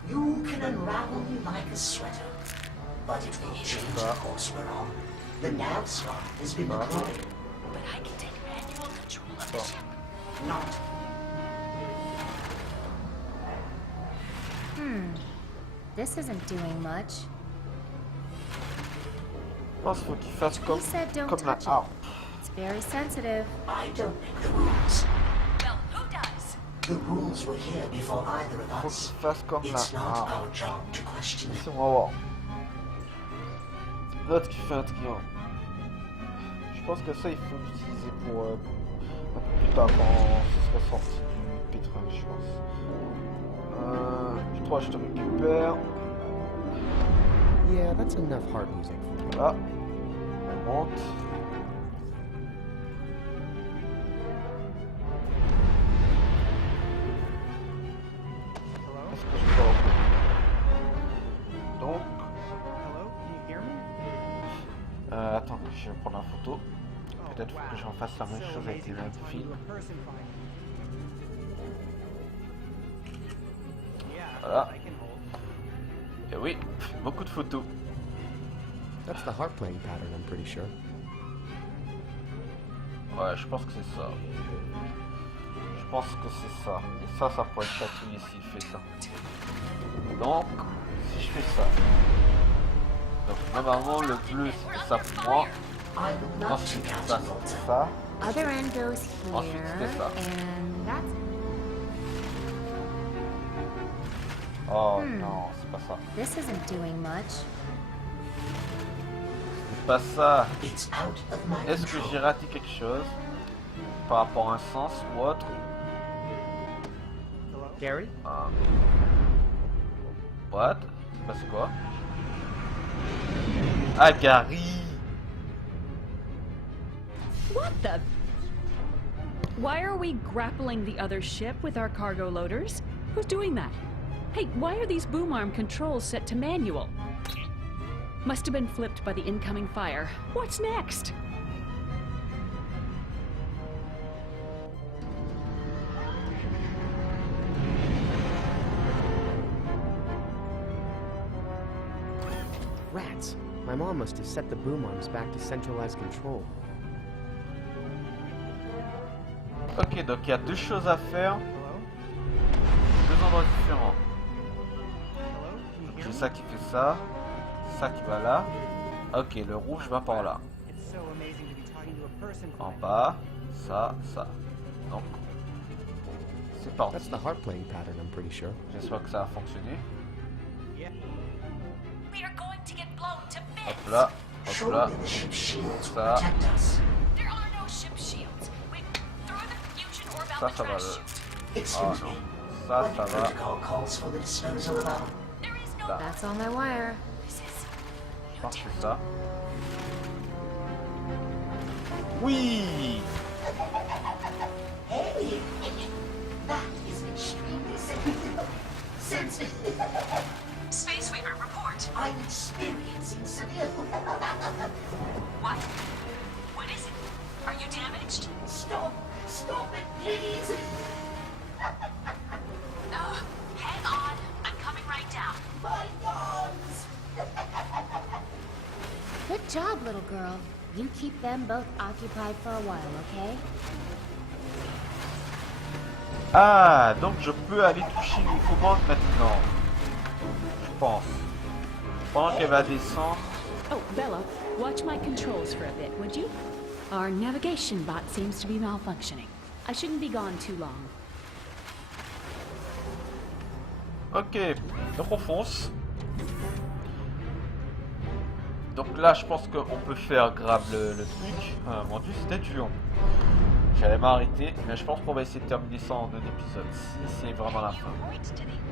You can unravel me like a sweater, but it will change the course we're on. The nav scarf has been deployed. But I can take manual control of the ship. Not. This isn't doing much. Je pense qu'il faut qu'il fasse He comme, said don't comme la touch it. harpe. It's very sensitive. I don't make the rules. Well, who does? The rules were here before either of Faut us. qu'il fasse comme la It's not harpe. our job to question it. On va voir. L'autre qui fait un triangle. Je pense que ça il faut l'utiliser pour un peu plus tard quand ce sera sorti du pétrole, je pense. Je crois que je te récupère. Yeah, that's enough hard music. Voilà. On monte. Est-ce que je peux reprendre? Donc. Hello, can you hear me? Attends, je vais prendre la photo. Peut-être que j'en fasse la même chose avec les mêmes films. Voilà. Et oui, beaucoup de photos. That's the harp playing pattern, I'm pretty sure. Ouais, je pense que c'est ça. Je pense que c'est ça. Et ça pourrait être chatouillé s'il fait ça. Donc, si je fais ça. Donc, normalement, le bleu, c'était ça pour moi. Ensuite, ça, c'était ça. Other end goes Ensuite, here, c'était ça. and that's Oh non, c'est pas ça. This isn't doing much. C'est pas ça. It's out of my Est-ce que control. j'ai raté quelque chose? par rapport à un sens ou autre. Gary? What? C'est passé quoi? Ah, Gary! What the? Why are we grappling the other ship with our cargo loaders? Who's doing that? Hey, why are these boom arm controls set to manual? Must have been flipped by the incoming fire. What's next? Rats. My mom must have set the boom arms back to centralized control. Ok, donc il y a deux choses à faire. Deux endroits différents. J'ai ça qui fait ça. Ça qui va là. Ok, le rouge va par là. En bas. Ça, ça. Donc, c'est parti. That's the heart playing pattern, I'm pretty sure. J'espère que ça va fonctionner. We are going to get blown to bits. Hop là, hop là. Ça. There are no ship shields. We throw the fusion orb out Ça, the ça va trash le... chute. Ah non. Ça, ça va. Là. That's on my wire. Parfait, ça. Oui! Hey! That is extremely sensitive. Space Weaver, report. I'm experiencing severe... What? What is it? Are you damaged? Stop! Stop it, please! Hang on. I'm coming right down. My dogs! Good job, little girl. You keep them both occupied for a while, okay? Ah, donc je peux aller toucher l'Ufobande maintenant. Je pense. Pendant qu'elle va descendre. Oh, Bella, watch my controls for a bit, would you? Our navigation bot seems to be malfunctioning. I shouldn't be gone too long. Ok, donc on fonce. Donc là, je pense qu'on peut faire grave le truc. Ah, mon dieu, c'était dur. J'allais m'arrêter, mais je pense qu'on va essayer de terminer ça en 2 épisodes. Si c'est vraiment la fin.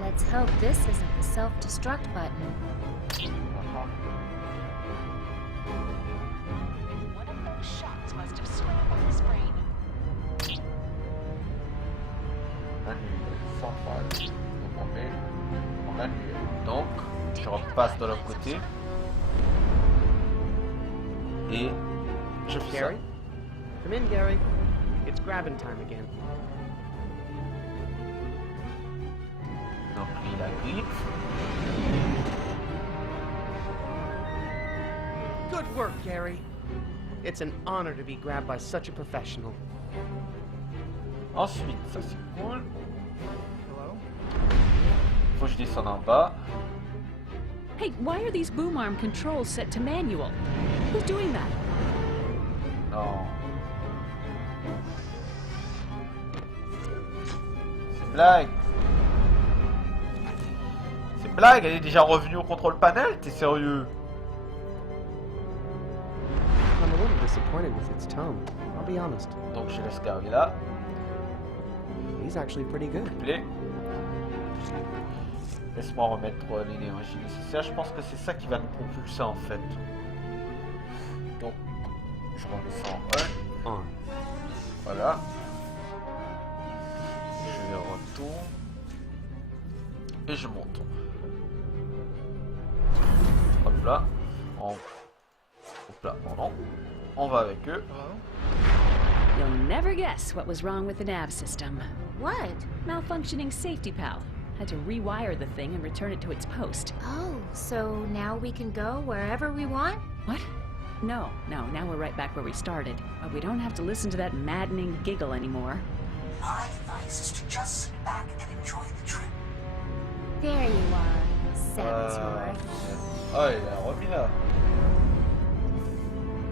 Let's hope this isn't the self-destruct button. One of those shots must have scrambled his brain. Donc, je repasse de l'autre côté. Et je fais ça. Gary? Come in, Gary. It's grabbing time again. Donc, il a grip. Good work, Gary. It's an honor to be grabbed by such a professional. Ensuite, ça c'est cool. Faut que je descende en bas. Hey, why are these boom arm controls set to manual? Who's doing that? Non. C'est blague. C'est blague, elle est déjà revenue au contrôle panel, t'es sérieux? I'm a little disappointed with its tone, I'll be honest. Donc je laisse Gary là. He's actually pretty good. Play. Laisse-moi remettre l'énergie nécessaire. Je pense que c'est ça qui va nous propulser en fait. Donc, je redescends en 1. Voilà. Je retourne. Et je monte. Hop là. Hop là, pardon. On va avec eux. You'll never guess what was wrong with the nav system. What? Malfunctioning safety pal. Had to rewire the thing and return it to its post. Oh, so now we can go wherever we want? What? No, now we're right back where we started. But we don't have to listen to that maddening giggle anymore. My advice is to just sit back and enjoy the trip. There you are, saboteur. Oh, il a remis là.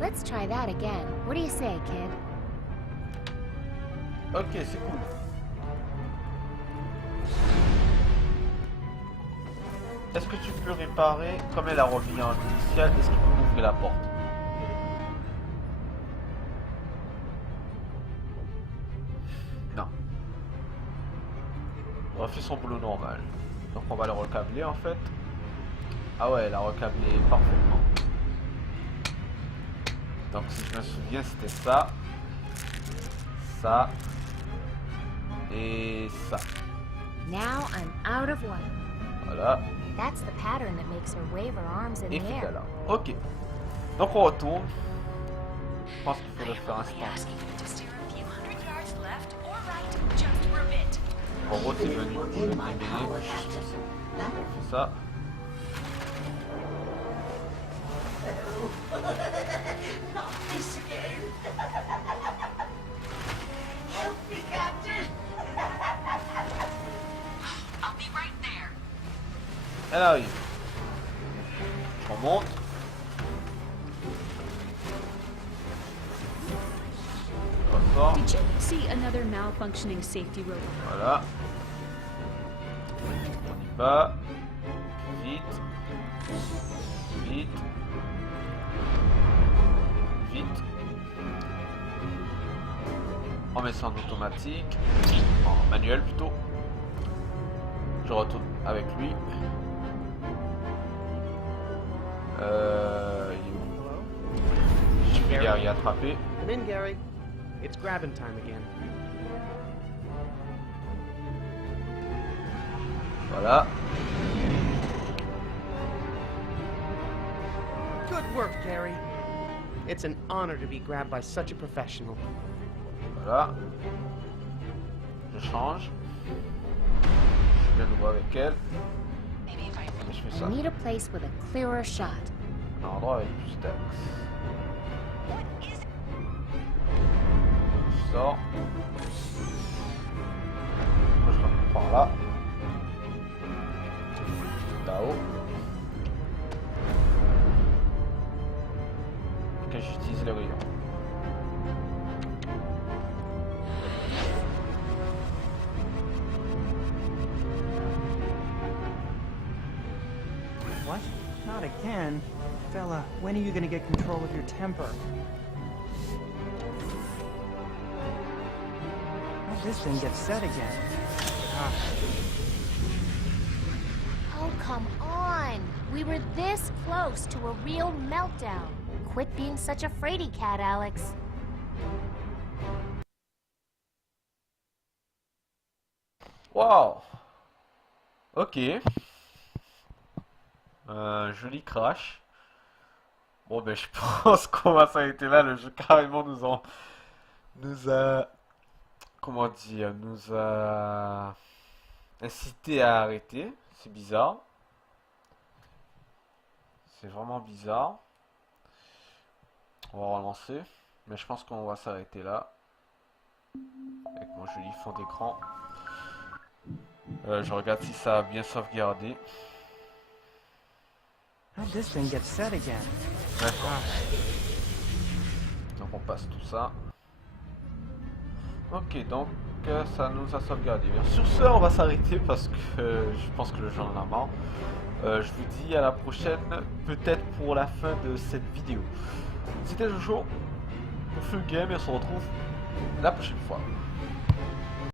Let's try that again. What do you say, kid? Ok, c'est cool. Est-ce que tu peux réparer, comme elle a remis en initial, est-ce qu'il peut m'ouvrir la porte? refait son boulot normal. Donc on va le recabler en fait. Ah ouais, elle a recablé parfaitement. Donc si je me souviens, c'était ça. Ça. Et ça. Now I'm out of wire. Voilà. That's the pattern that makes her wave her arms in Et the fait air. là. Ok. Donc on retourne. Je pense qu'il faut le faire un instant. En gros, c'est venu pour le démêler. C'est ça. Not this again. Help me, Captain. I'll be right there. Elle arrive. On monte. Did you see another malfunctioning safety rope? Voilà. On y va. Vite. Vite. Vite. On met ça en automatique. En manuel plutôt. Je retourne avec lui. Il est où? Je vais Gary attraper. Come in, Gary. It's grabbing time again. Voilà. Good work, Gary. It's an honor to be grabbed by such a professional. Voilà. Je change. Je vais le voir avec elle. Et je fais ça. I need a place with a clearer shot. Un endroit avec plus d'axe. Je sors. Moi, je rentre par là. Là-haut. Et que j'utilise le rayon. What? Not again? Bella, when are you gonna get control of your temper? How'd this thing get set again? Ah. Oh, come on! We were this close to a real meltdown. Quit being such a fraidy cat, Alex. Wow! Ok. Joli crash. Bon ben je pense qu'on va s'arrêter là. Le jeu carrément nous a comment dire, nous a incité à arrêter. C'est bizarre. C'est vraiment bizarre. On va relancer. Mais je pense qu'on va s'arrêter là. Avec mon joli fond d'écran. Je regarde si ça a bien sauvegardé. How'd this thing get set again? D'accord. Donc on passe tout ça. Ok, donc ça nous a sauvegardé. Bien, sur ce, on va s'arrêter parce que je pense que le jeu en a marre. Je vous dis à la prochaine, peut-être pour la fin de cette vidéo. C'était Jojo pour Full Game et on se retrouve la prochaine fois.